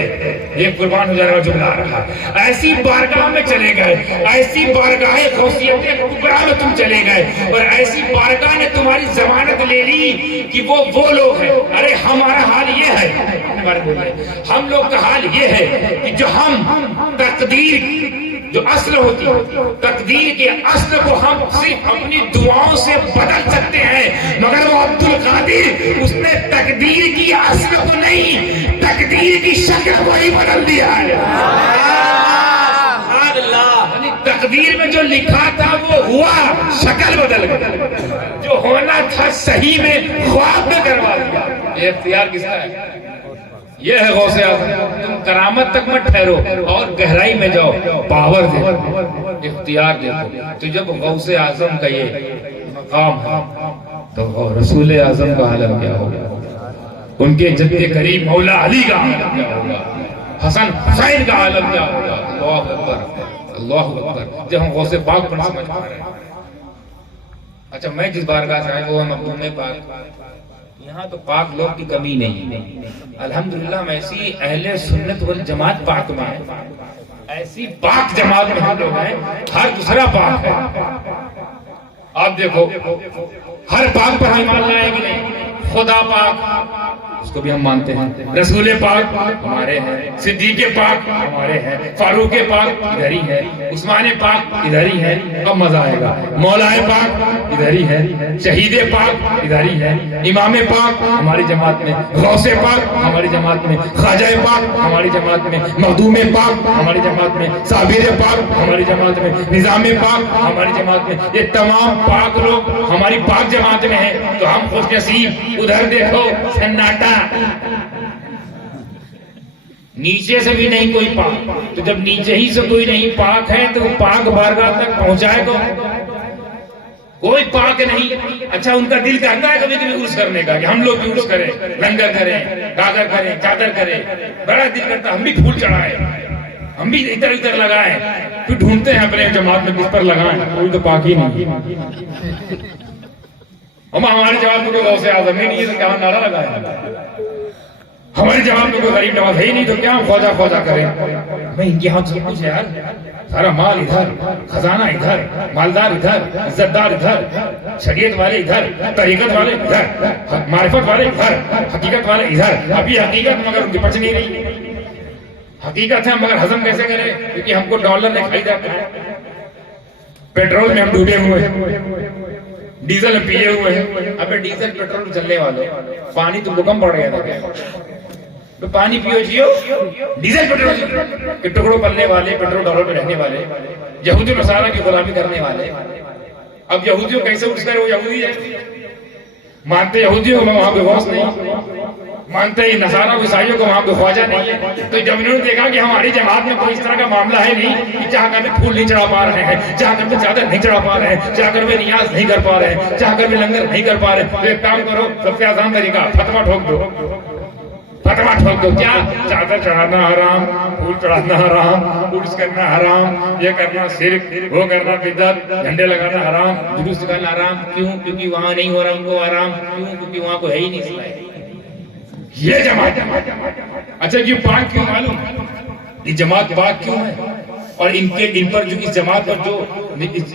یہ قربان ہو جائے گا جملہ رہا، ایسی بارگاہ میں چلے گئے، ایسی بارگاہ غوثیت کبریٰ میں تم چلے گئے، اور ایسی بارگاہ نے تمہاری ضمانت لے لی کہ وہ لوگ ہیں۔ ارے ہمارا حال یہ ہے، ہم لوگ کا حال یہ ہے کہ جو ہم تقدیر جو اصل ہوتی ہے، تقدیر کے اصل کو ہم صرف اپنی دعاؤں سے بدل سکتے ہیں، مگر وہ عبد القادر اس نے تقدیر کی اصل کو نہیں، تقدیر کی شکل کو ہی بدل دیا ہے۔ تقدیر میں جو لکھا تھا وہ ہوا، شکل بدل گئی، جو ہونا تھا صحیح میں خواب میں کروا دیا۔ یہ اختیار کس کا ہے؟ یہ ہے غوث اعظم۔ تم کرامت تک مت ٹھہرو اور گہرائی میں جاؤ، پاور دیکھو، اختیار دیکھو۔ تو جب غوث اعظم کا یہ مقام ہے تو رسول اعظم کا عالم کیا ہوگا، ان کے جد کریم مولا علی کا عالم کیا ہوگا، حسن حسین کا عالم کیا ہوگا۔ اللہ اکبر، اللہ اکبر۔ جب ہم غوث پاک پر سمجھ پا رہے ہیں۔ اچھا میں جس بارگاہ سے آئے وہ مقدوم پاک، یہاں تو پاک لوگ کی کمی نہیں، الحمدللہ ہم ایسی اہل سنت والجماعت پاک میں ہیں، ایسی پاک جماعت میں ہم لوگ ہیں، ہر دوسرا پاک ہے۔ آپ دیکھو ہر پاک پر ہم مان لائیں گے نہیں، خدا پاک اس کو بھی ہم مانتے ہیں، رسول پاک ہمارے ہیں، صدیق پاک ہمارے ہیں، فاروق پاک ادھر ہی ہے، عثمان پاک ادھر ہی ہے۔ اب مزہ آئے گا، مولا پاک ادھر ہی ہے، شہید پاک ادھر ہی ہے، امام پاک ہماری جماعت میں، غوث پاک ہماری جماعت میں، خواجہ پاک ہماری جماعت میں، مخدوم پاک ہماری جماعت میں، صابر پاک ہماری جماعت میں، نظام پاک ہماری جماعت میں۔ یہ تمام پاک لوگ ہماری پاک جماعت میں ہیں، تو ہم خوش نصیب۔ ادھر دیکھو سناٹا، نیچے سے بھی نہیں کوئی پاک، تو جب نیچے ہی سے کوئی نہیں پاک ہے تو پاک بارگاہ تک پہنچائے گا کوئی پاک نہیں۔ اچھا ان کا دل کہتا ہے کبھی کبھی عرس کرنے کا کہ ہم لوگ بھی عرس کریں، لنگر کریں، گاگر کریں، چادر کریں، بڑا دل کرتا ہم بھی پھول چڑھائیں، ہم بھی ادھر ادھر لگائیں، پھر ڈھونڈتے ہیں اپنے جماعت میں کس پر لگائیں، کوئی تو پاک ہی نہیں۔ ہماری جماعت میں کوئی غوث اعظم ہی نہیں ہے تو کیا نعرہ لگائیں، ہماری جماعت میں کوئی غریب نواز ہے ہی نہیں تو کیا ہم خواجہ خواجہ کریں۔ میں ان کے ہاتھ سب کچھ ہے یار، سارا مال ادھر، خزانہ ادھر، مالدار ادھر، عزتدار ادھر، شریعت والے ادھر، طریقت والے ادھر، معرفت والے ادھر، حقیقت والے ادھر۔ اب یہ حقیقت مگر ان کی پچ نہیں رہی، حقیقت ہے مگر ہضم کیسے کریں، کیونکہ ہم کو ڈالر نے خریدا ہے، پیٹرول میں ہم ڈوبے ہوئے ہیں، ڈیزل پیے ہوئے ہیں۔ ابے ڈیزل پیٹرول چلنے والے، پانی تم کو کم پڑ گیا تھا کیا؟ تو پانی پیو جیو، ڈیزل پیٹرول کے ٹکڑوں پلنے والے، پیٹرول ڈالر میں رہنے والے، یہودی نصارہ کی غلامی کرنے والے۔ اب یہودیوں کیسے اٹھ کر وہ یہودی ہے، مانتے یہودیوں کو وہاں پہ غوث نہیں، مانتے ہی نصارہ عیسائیوں کو وہاں پہ خواجہ نہیں ہے۔ تو جب انہوں نے دیکھا کہ ہماری جماعت میں کوئی اس طرح کا معاملہ ہے نہیں کہ چاہ کر میں پھول نہیں چڑھا پا رہے ہیں، چاہ کر میں چادر نہیں چڑھا پا رہے ہیں، چاہ کر میں نیاز نہیں کر پا رہے ہیں، چاہ کر میں لنگر نہیں کر پا رہے ہیں، تو ایک کام کرو، سب سے آسان طریقہ فتویٰ ٹھوک دو، فتوا ٹھوک دو کیا چادر چڑھانا حرام، پھول چڑھانا حرام، عرس کرنا حرام، یہ کرنا شرک، وہ کرنا بدعت، جھنڈے لگانا حرام، جلوس نکالنا حرام. کیوں؟ کیونکہ وہاں نہیں ہو رہا ان کو حرام. کیوں؟ کیونکہ وہاں کو ہے ہی نہیں اسلام. یہ جماعت. اچھا یہ پاک کیوں معلوم؟ یہ جماعت پاک کیوں ہے؟ اور ان پر جو اس جماعت پر جو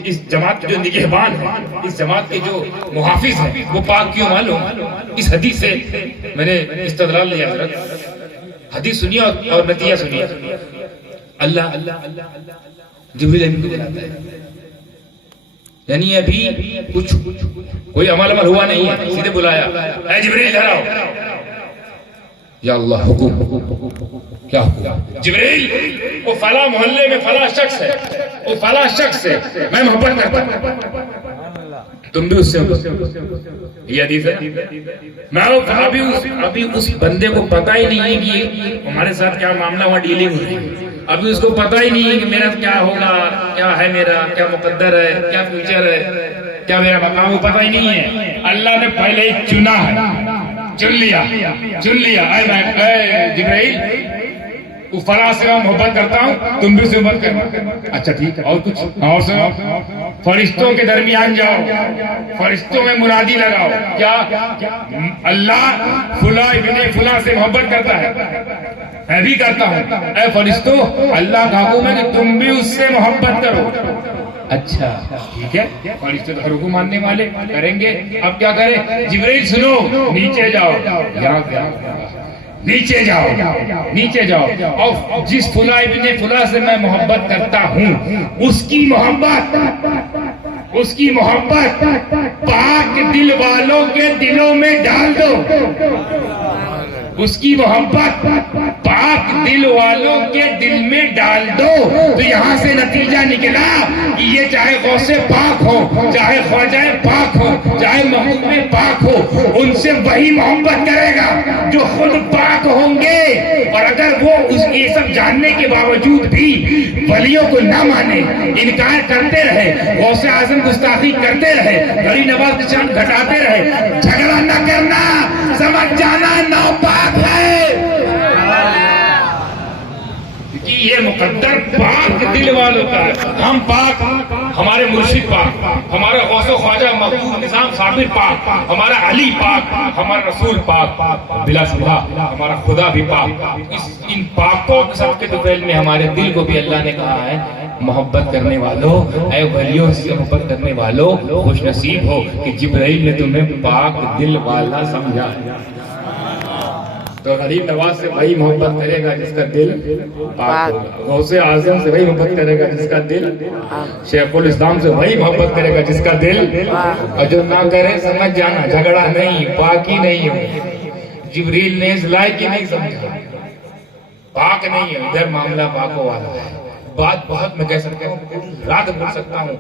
اس جماعت کے جو نگہبان ہیں، اس جماعت کے جو محافظ ہیں، وہ پاک کیوں معلوم؟ اس حدیث سے میں نے استدلال لیا. حضرت حدیث سنیے اور نتیجہ سنیے. اللہ جبریل امین کو بلاتا ہے، یعنی ابھی کچھ کوئی عمل ہوا نہیں ہے، سیدھے بلایا، اے جبریل ادھر آؤ. یا اللہ حکم، کیا حکم؟ جبریل وہ فلاں محلے میں فلاں شخص ہے، وہ فلاں شخص ہے، میں محبت کرتا ہوں، تم بھی اس سے. یہ حدیث ہے. میں ابھی اس بندے کو پتہ ہی نہیں ہے کہ ہمارے ساتھ کیا معاملہ ہوا، ڈیلنگ ہوئی. ابھی اس کو پتہ ہی نہیں ہے کہ میرا کیا ہوگا، کیا ہے میرا، کیا مقدر ہے، کیا فیوچر ہے، کیا میرا مقام، وہ پتہ ہی نہیں ہے. اللہ نے پہلے ہی چنا ہے، چن لیا. اے جبرائیل وہ فلاں سے میں محبت کرتا ہوں، تم بھی اسے محبت کرنا. اچھا ٹھیک ہے، اور کچھ؟ اور سنو، فرشتوں کے درمیان جاؤ، فرشتوں میں منادی لگاؤ، کیا اللہ فلاں ابن فلاں سے محبت کرتا ہے، میں بھی کرتا ہوں. اے فرشتوں، اللہ کا حکم ہے کہ تم بھی اس سے محبت کرو. اچھا ٹھیک ہے، فرشتے تو حکم ماننے والے کریں گے. اب کیا کریں؟ جبرائیل سنو، نیچے جاؤ، نیچے جاؤ، نیچے جاؤ، اور جس فلاں ابن فلاں سے میں محبت کرتا ہوں، اس کی محبت پاک دل والوں کے دلوں میں ڈال دو. اس کی محبت پاک دل والوں کے دل میں ڈال دو. تو یہاں سے نتیجہ نکلا کہ یہ چاہے غوث پاک ہو، چاہے خواجہ پاک ہو، چاہے محبوب پاک ہو، ان سے وہی محبت کرے گا جو خود پاک ہوں گے. اور اگر وہ یہ سب جاننے کے باوجود بھی ولیوں کو نہ مانے، انکار کرتے رہے، غوث اعظم گستاخی کرتے رہے، گھڑی نواز کی شان گھٹاتے رہے، جھگڑا نہ کرنا، سمجھ جانا ناپاک ہے. یہ مقدر پاک دل والوں کا ہے. ہم پاک، ہمارے مرشد پاک، ہمارا غوث و خواجہ محبوب نظام صابر پاک، ہمارا علی پاک، ہمارا رسول پاک، بلا شبہ ہمارا خدا بھی پاک. ان پاکوں کے ساتھ کے دوپہر میں ہمارے دل کو بھی اللہ نے کہا ہے محبت کرنے والوں، اے ولیوں سے محبت کرنے والوں، خوش نصیب ہو کہ جبرائیل نے تمہیں پاک دل والا سمجھا. تو غریب نواز سے وہی محبت کرے گا جس کا دل پاک ہوگا، غوث اعظم سے وہی محبت کرے گا جس کا دل، شیخ الاسلام سے وہی محبت کرے گا جس کا دل، اور جو نہ کرے سمجھ جانا جھگڑا نہیں، پاکی نہیں ہے. جبریل نے اس لائق ہی نہیں سمجھا، پاک نہیں ہے، ادھر معاملہ پاکوں والا ہے. بات بہت میں کہہ سکتا ہوں، رات بول سکتا ہوں،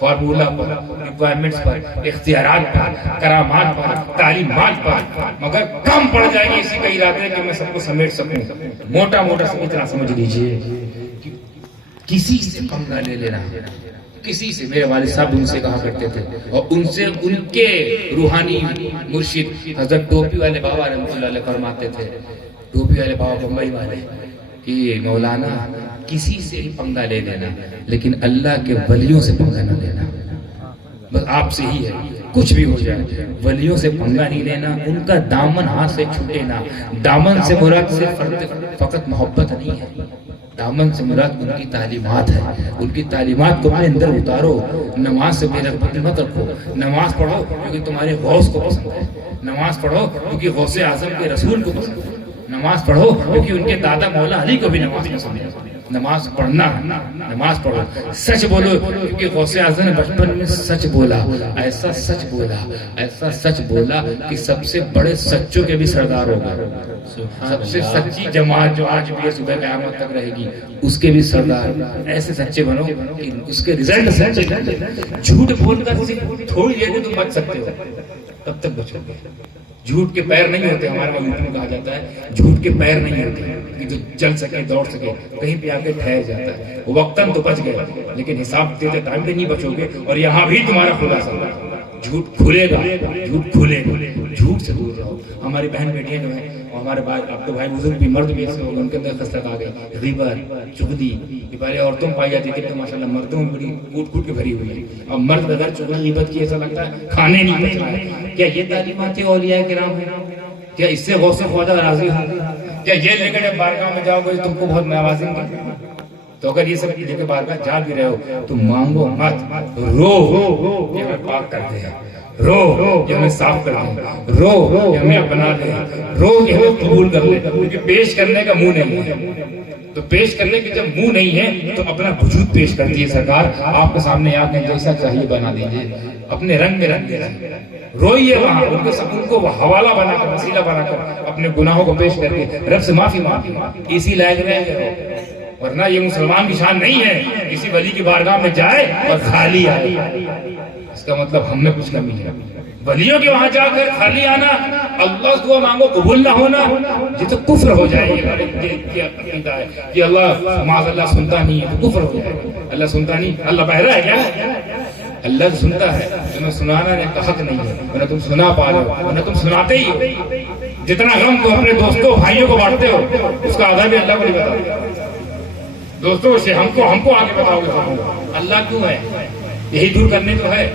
فارمولہ پر، ریکوائرمنٹس پر، اختیارات پر، کرامات پر، تعلیمات پر، مگر کم پڑ جائے گی اسی کا ارادہ ہے کہ میں سب کو سمیٹ سکوں. موٹا اتنا سمجھ لیجئے، کسی سے پنگا لے لینا، کسی سے. میرے والد صاحب ان سے کہا کرتے تھے، اور ان سے ان کے روحانی مرشد حضرت ٹوپی والے بابا رحمۃ اللہ علیہ فرماتے تھے، ٹوپی والے بابا بمبئی والے، کہ مولانا کسی سے بھی پنگا لے لینا لیکن اللہ کے ولیوں سے پنگا نہ لینا. بس آپ سے ہی ہے، کچھ بھی ہو جائے ولیوں سے پنگا نہیں لینا، ان کا دامن ہاتھ سے چھوٹے نہ. دامن سے مراد صرف فقط محبت نہیں ہے، دامن سے مراد ان کی تعلیمات ہے. ان کی تعلیمات کو اپنے اندر اتارو. نماز سے بے رغبتی مت رکھو، نماز پڑھو کیونکہ تمہارے غوث کو پسند ہے، نماز پڑھو کیونکہ غوث اعظم کے رسول کو پسند ہے، نماز پڑھو کیونکہ ان کے دادا مولا علی کو بھی نماز پسند ہے. نماز پڑھنا، نماز پڑھو. سچ بولو کیونکہ غوث اعظم نے بچپن میں سچ بولا، ایسا سچ بولا، ایسا سچ بولا کہ سب سے بڑے سچوں کے بھی سردار ہو گئے. سب سے سچی جماعت جو آج بھی صبح قیامت تک رہے گی اس کے بھی سردار. ایسے سچے بنو کہ اس کے رزلٹ سچے. جھوٹ بول کر تھوڑی دیر میں تم بچ سکتے ہو، تب تک بچو گے. جھوٹ کے پیر نہیں ہوتے، ہمارے وہاں میں کہا جاتا ہے جھوٹ کے پیر نہیں ہوتے کہ جو چل سکے، دوڑ سکے، کہیں پہ آ کے ٹھہر جاتا ہے. وقتاً تو بچ گئے لیکن حساب دیتے ٹائم پہ نہیں بچو گے. اور یہاں بھی تمہارا خلاصہ، جھوٹ کھلے گا، جھوٹ کھلے گا. جھوٹ سے دور رہو. ہماری بہن بیٹیاں جو ہیں اور ہمارے بھائی آپ کے بھائی بزرگ بھی مرد بھی ایسے ہو گئے ان کے اندر خصلت آ گئی غیبت چغلی. یہ پہلے عورتوں میں پائی جاتی تھی تو ماشاءاللہ مردوں میں بڑی کوٹ کوٹ کے بھری ہوئی ہے. اور مرد اگر چغلی غیبت کی ایسا لگتا ہے کھانے نہیں پچ رہا ہے. کیا یہ تعلیمات اولیاء کرام ہیں؟ کیا اس سے غوث خواجہ راضی ہوں؟ کیا یہ لے کر جب بارگاہ میں جاؤ گے تم کو بہت نوازیں گے؟ تو اگر یہ سب لے کے بارگاہ جا بھی رہے ہو تو مانگو مت, رو یہ ہمیں پاک کرتے ہیں, رو یہ ہمیں صاف کرتے ہیں, رو یہ ہمیں اپنا لے, رو یہ ہمیں قبول کر لے. کیونکہ پیش کرنے کا منہ نہیں ہے, تو پیش کرنے کے جب منہ نہیں ہے تو اپنا وجود پیش کرتی ہے سرکار. آپ کے سامنے آ کے جیسا چاہیے بنا دیجیے, اپنے رنگ میں رنگ دے, روئیے وہاں ان کو وہ حوالہ بنا کر وسیلہ بنا کر اپنے گناہوں کو پیش کر کے رب سے معافی مانگی. اسی لائق رہ گئے, ورنہ یہ مسلمان کی شان نہیں ہے کسی ولی کی بارگاہ میں جائے اور خالی آئے. اس کا مطلب ہم میں کچھ کمی ہے. ولیوں کے وہاں جا کر خالی آنا, اللہ سے دعا مانگو قبول نہ ہونا, یہ تو کفر ہو جائے گا. کہ اللہ معاذ اللہ سنتا نہیں ہے تو کفر ہو جائے گا. اللہ سنتا نہیں, اللہ بہرا ہے کیا؟ اللہ سنتا ہے, تمہیں سنانا کا حق نہیں ہے, ورنہ تم سنا پا رہے ہو, ورنہ تم سناتے ہی ہو. جتنا غم تم اپنے دوستوں بھائیوں کو بانٹتے ہو اس کا آدھا بھی اللہ کو نہیں بتاؤ. دوستوں سے ہم کو آگے بتاؤ گے. اللہ کیوں ہے؟ یہی دور کرنے تو ہے.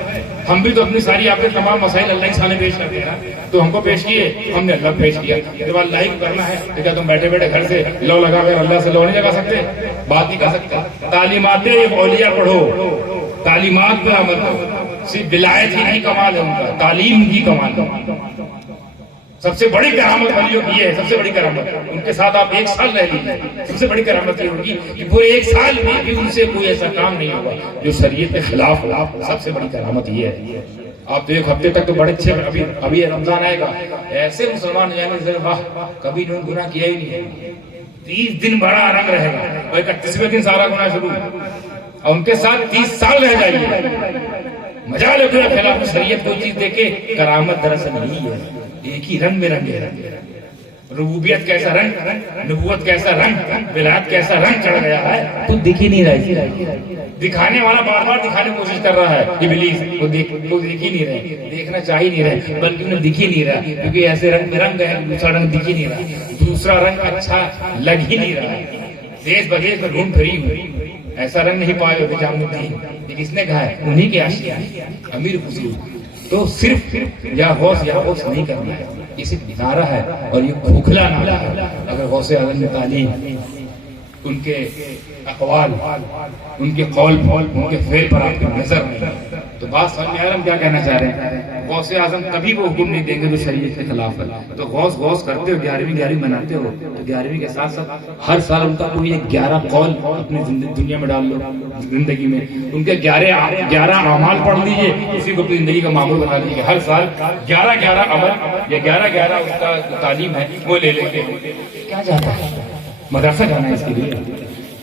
ہم بھی تو اپنی ساری آپ کے تمام مسائل اللہ کے سامنے پیش کرتے ہیں. تو ہم کو پیش کیے, ہم نے اللہ پیش کیا. جب اللہ ہی کرنا ہے تو کیا تم بیٹھے بیٹھے گھر سے لو لگا کر اللہ سے لو نہیں لگا سکتے؟ بات نہیں کر سکتے. تعلیمات اولیاء پڑھو, تعلیمات پہ عمل کرو. صرف ولایت ہی نہیں کمال ہے ان کا, تعلیم کی کمال ہے. سب سے بڑی کرامت ولیوں کی ہے, سب سے بڑی کرامت. ان کے ساتھ آپ 1 سال رہ لیجیے, سب سے بڑی کرامت یہ ہوگی کہ پورے 1 سال میں بھی ان سے کوئی ایسا کام نہیں ہوگا جو شریعت کے خلاف ہو. سب سے بڑی کرامت یہ ہے. آپ تو 1 ہفتے تک تو بڑے اچھے, ابھی رمضان آئے گا, ایسے مسلمان یعنی واہ کبھی انہوں نے گناہ کیا ہی نہیں. 30 دن بڑا رنگ رہے گا اور 31ویں دن سارا گناہ شروع, اور ان کے ساتھ 30 سال رہ جائیے. مجال ہے پورا خلاف شریعت کوئی چیز دیکھے. کرامت دراصل نہیں ہے, ایک ہی رنگ میں رنگے. ربوبیت کیسا رنگ, نبوت کیسا رنگ, ولایت کیسا رنگ چڑھ گیا ہے تو دکھ ہی نہیں رہا. دکھانے والا بار بار دکھانے کی کوشش کر رہا ہے ابلیس, وہ دیکھ ہی نہیں رہے, دیکھنا چاہ ہی نہیں رہے, بلکہ انہیں دکھ ہی نہیں رہا. کیونکہ ایسے رنگ میں رنگ ہے, دوسرا رنگ دکھ ہی نہیں رہا, دوسرا رنگ اچھا لگ ہی نہیں رہا. دیش بدیش میں ڈھونڈ پھری ہوئی, ایسا رنگ نہیں پائے ہوتے جام الدین. یہ کس نے کہا ہے؟ انہی کے عاشق امیر حضور. تو صرف یا غوث نہیں کرنا ہے, یہ صرف نعرہ ہے اور یہ کھوکھلا نعرہ ہے. اگر غوث اعظم کی تعلیم, ان کے اقوال, ان کے قول, ان کے فعل پر آپ کی نظر نہیں تو بات سمجھ میں آ رہا ہم کیا کہنا چاہ رہے ہیں. غوث اعظم کبھی وہ حکم نہیں دیں گے جو شریعت کے خلاف ہے. تو غوث کرتے ہو, 11ویں مناتے ہو, تو 11ویں کے ساتھ ساتھ ہر سال ان کا کوئی 11 قول اپنی دنیا میں ڈال لو, زندگی میں ان کے 11 اعمال پڑھ لیجیے, اسی کو اپنی زندگی کا معمول بنا لیجیے. ہر سال 11 عمل یا 11 اس کا تعلیم ہے وہ لے لیں گے. کیا چاہتا ہے؟ مدرسہ جانا ہے اس کے لیے,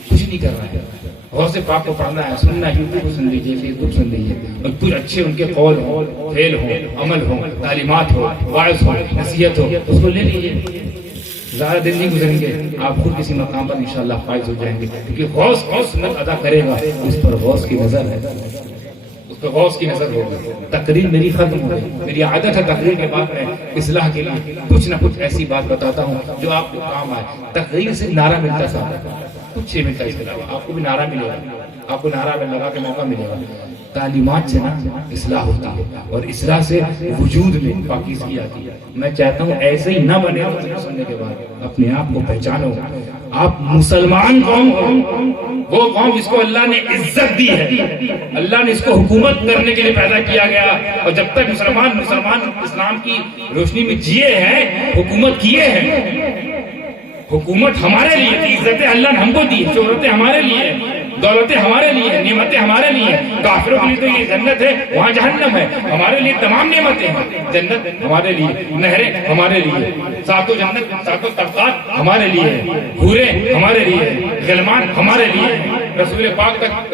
کچھ نہیں کر رہا ہے. غوث پاک کو پڑھنا ہے, سننا ہے, یوٹیوب کو سن لیجیے, فیس بک سن لیجیے, اور پورے اچھے ان کے قول ہوں, فعل ہوں, عمل ہوں, تعلیمات ہو, واعظ ہو, نصیحت ہو, اس کو لے لیجیے. زیادہ دن نہیں گزریں گے, آپ خود کسی مقام پر انشاءاللہ فائز ہو جائیں گے. کیونکہ غوث سنت ادا کرے گا, اس پر غوث کی نظر ہے, اس پر غوث کی نظر ہوگی. تقریر میری ختم ہو گئی, میری عادت ہے تقریر کے بعد میں اصلاح کے لیے کچھ نہ کچھ ایسی بات بتاتا ہوں جو آپ کو کام آئے. تقریر سے نعرہ ملتا تھا, کچھ نہیں ملتا. اس کے علاوہ آپ کو بھی نعرہ ملے گا, آپ کو نعرہ میں لگا کے موقع ملے گا. تعلیمات سے نا اصلاح ہوتی ہے, اور اصلاح سے وجود میں پاکیزگی آتی ہے. میں چاہتا ہوں ایسے ہی نہ بنے سننے کے بعد اپنے آپ کو پہچانو. آپ مسلمان قوم, وہ قوم جس کو اللہ نے عزت دی ہے, اللہ نے اس کو حکومت کرنے کے لیے پیدا کیا گیا, اور جب تک مسلمان اسلام کی روشنی میں جیے ہیں, حکومت کیے ہیں. حکومت ہمارے لیے تھی, عزتیں اللہ نے ہم کو دی, شہرتیں ہمارے لیے, دولتیں ہمارے لیے, نعمتیں ہمارے لیے. کافروں کے لیے تو یہ جنت ہے, وہاں جہنم ہے. ہمارے لیے تمام نعمتیں ہیں, جنت ہمارے لیے, نہریں ہمارے لیے, ساتوں جنت, ساتوں طبقات ہمارے لیے, حوریں ہمارے لیے, غلمان ہمارے لیے. رسول پاک تک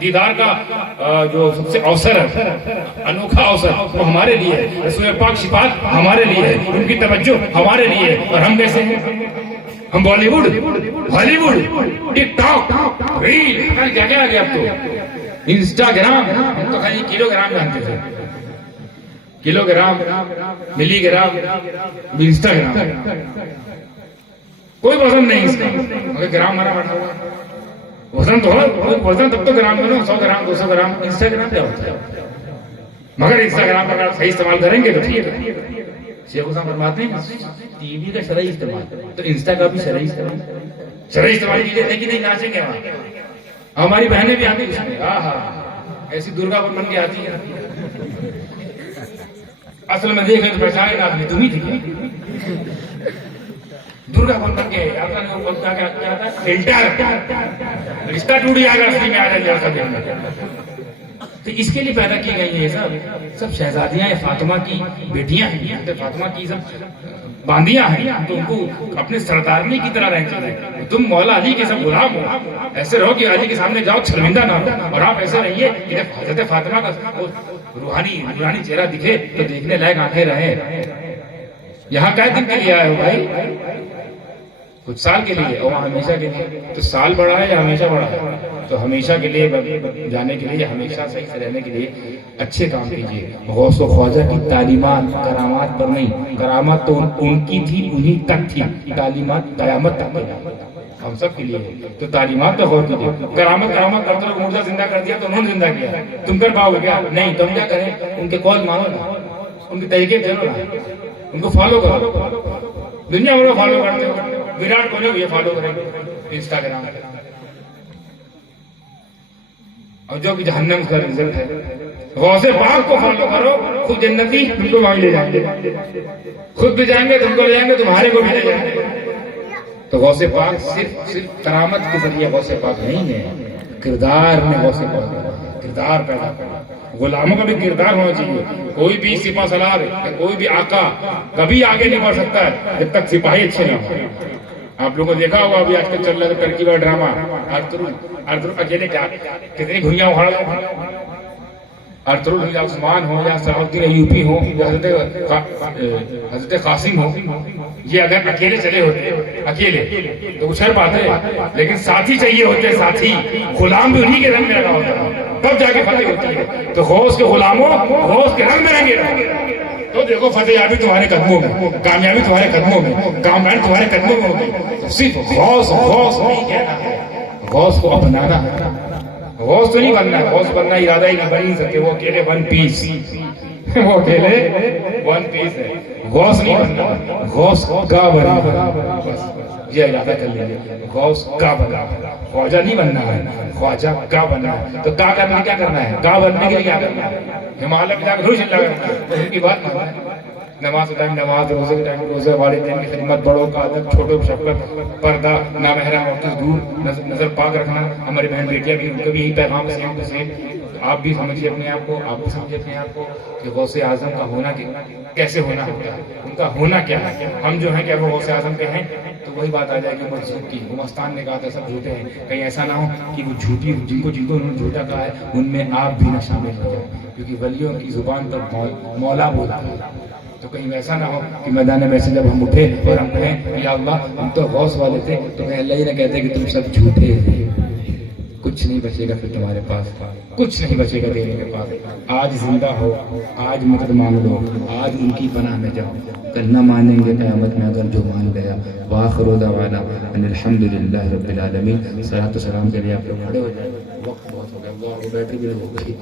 دیدار کا جو سب سے اوسر ہے, انوکھا اوسر, وہ ہمارے لیے ہے. رسول پاک شفاعت ہمارے لیے ہے, ان کی توجہ ہمارے لیے. اور ہم کیسے ہیں؟ ہم بالی ووڈ, ہالی ووڈ, ٹک ٹاک, ریل, کیا کیا آ گیا اب تو, انسٹاگرام, ہم تو خالی کلو گرام جانتے تھے. کلو گرام، ملی گرام، انسٹاگرام، کوئی وزن نہیں اس کا، مگر گرام ہمارا بڑھا ہوا ہے۔ وزن تو ہو، وزن تب تو گرام میں 100 گرام 200 گرام، انسٹاگرام کیا ہوتا ہے؟ مگر انسٹاگرام اگر آپ صحیح استعمال کریں گے تو ٹھیک ہے۔ شیخ حسین فرماتے ہیں ٹی وی کا شرعی استعمال تو انسٹا کا بھی شرعی استعمال کیجیے، لیکن نہیں ناچیں گے وہاں۔ ہماری بہنیں بھی آتی ہیں، ایسی درگا بن کے آتی ہیں، اصل میں دیکھ لیں تو پہچانے آپ نے تم ہی تھی درگا بن کے آتا ہے، وہ بولتا کیا تھا فلٹر، رشتہ ٹوٹ جائے گا اصلی میں آ جائے گا۔ تو اس کے لیے پیدا کی گئی ہے سب شہزادیاں فاطمہ کی بیٹیاں ہیں، فاطمہ کی سب باندیاں ہیں، تو ان کو اپنے سردارنی کی طرح رہنا چاہیے۔ تم مولا علی کے سب غلام ہو، ایسے رہو کہ علی کے سامنے جاؤ شرمندہ نہ ہو، اور آپ ایسے رہیے کہ جب حضرت فاطمہ کا روحانی چہرہ دکھے تو دیکھنے لائق آنکھیں رہے۔ یہاں کئی دن کے لیے آئے ہو بھائی؟ کچھ سال کے لیے، اور ہمیشہ کے لیے؟ تو سال بڑا ہے یا ہمیشہ بڑا ہے؟ تو ہمیشہ کے لیے جانے کے لیے، ہمیشہ صحیح سے رہنے کے لیے اچھے کام کیجیے۔ غوث و خواجہ کی تعلیمات کرامات پر نہیں، کرامات تو ان کی تھی، انہی تک تھی، تعلیمات قیامت تک ہم سب کے لیے ہے۔ تو تعلیمات پہ غور کیجیے۔ کرامت کرتے لوگ مردہ زندہ کر دیا تو انہوں نے زندہ کیا، تم کر پاؤ گے کیا؟ نہیں، تم کیا کریں؟ ان کے قول مانو نا، ان کے طریقے چلو نا، ان کو فالو کرو۔ دنیا بھر میں فالو کرتے ہو، وراٹ کوہلی کو یہ فالو کریں گے انسٹاگرام، اور جو کہ جہنم کا رزلٹ ہے۔ غوث پاک کو فالو کرو، خود جنتی تم کو وہاں لے جائیں گے، خود بھی جائیں گے، تم کو لے جائیں گے، تمہارے کو بھی لے جائیں گے۔ تو غوث پاک صرف کرامت کے ذریعے غوث پاک نہیں ہے، کردار میں غوث پاک کردار پیدا کرنا۔ غلاموں کا بھی کردار ہونا چاہیے۔ کوئی بھی سپاہ سالار یا کوئی بھی آقا کبھی آگے نہیں بڑھ سکتا ہے جب تک سپاہی اچھے نہ ہوں۔ آپ لوگوں کو دیکھا ہوگا ابھی آج کل چل رہا ہے ترکی والا ڈرامہ، ارطغرل اکیلے کتنی گھڑیاں اکھاڑ گئے۔ ارطغرل یا عثمان ہو یا صلاح الدین ایوبی ہو یا حضرت قاسم ہو، یہ اگر اکیلے چلے ہوتے اکیلے تو اچھل پاتے، لیکن ساتھی چاہیے ہوتے، ساتھی غلام بھی انہی کے رنگ میں لگا ہوتا تب جا کے فتح ہوتی ہے۔ تو غوث کے غلاموں غوث کے رنگ میں رنگے رہے تو دیکھو فتح یابی تمہارے قدموں میں، کامیابی تمہارے قدموں میں، کامرانی تمہارے قدموں میں ہوگی۔ صرف غوث نہیں کہنا ہے، غوث کو اپنانا ہے۔ غوث تو نہیں بننا ہے، غوث بننا ارادہ ہی نہیں بن نہیں سکتے، وہ اکیلے ون پیس، وہ اکیلے ون پیس ہے۔ غوث نہیں بننا، غوث کا بننا، بس یہ ارادہ کر لیجیے، غوث کا بننا، خواجہ نہیں بننا ہے، خواجہ کا بننا ہے۔ تو کا کرنے کیا کرنا ہے؟ کا بننے کے لیے کیا کرنا ہے؟ ہمالیہ میں جا کر روز اللہ کرنا ہے، ان کی بات ماننا ہے۔ نماز کے ٹائم نماز، روزے کے ٹائم روزے، والدین کی خدمت، بڑوں کا ادب، چھوٹوں کی شفقت، پردہ، نامحرم عورتوں سے دور، نظر پاک رکھنا۔ ہماری بہن بیٹیاں بھی، ان کا بھی یہی پیغام ہے۔ آپ بھی سمجھیے اپنے آپ کو، آپ بھی سمجھیے اپنے آپ کو کہ غوث اعظم کا ہونا کیسے ہونا ہوتا ہے، ان کا ہونا کیا ہے۔ ہم جو ہیں کہ وہ غوث اعظم کے ہیں تو وہی بات آ جائے گی مجذوب کی۔ وہ مستان نے کہا تھا سب جھوٹے ہیں، کہیں ایسا نہ ہو کہ وہ جھوٹی جن کو انہوں نے جھوٹا کہا ہے ان میں آپ بھی نہ شامل ہو جائیں، کیونکہ ولیوں کی زبان پر مولا بولتا ہے۔ تو کہیں ایسا نہ ہو کہ میدان میں سے جب ہم اٹھے اور ہم کہیں یا اللہ ہم تو غوث والے تھے، تو کہیں اللہ ہی نہ کہتے کہ تم سب جھوٹے تھے۔ کچھ نہیں بچے گا پھر تمہارے پاس، کچھ نہیں بچے گا دینے کے پاس۔ آج زندہ ہو، آج مدد مانگ لو، آج ان کی پناہ میں جاؤ، کل نہ مانیں گے قیامت میں اگر جو مان گیا۔ وآخر دعوانا ان الحمدللہ رب العالمین۔ صلاۃ و سلام کے لیے آپ لوگ کھڑے ہو جائیں، وقت بہت ہو گیا، بیٹھے بھی ہو گئی۔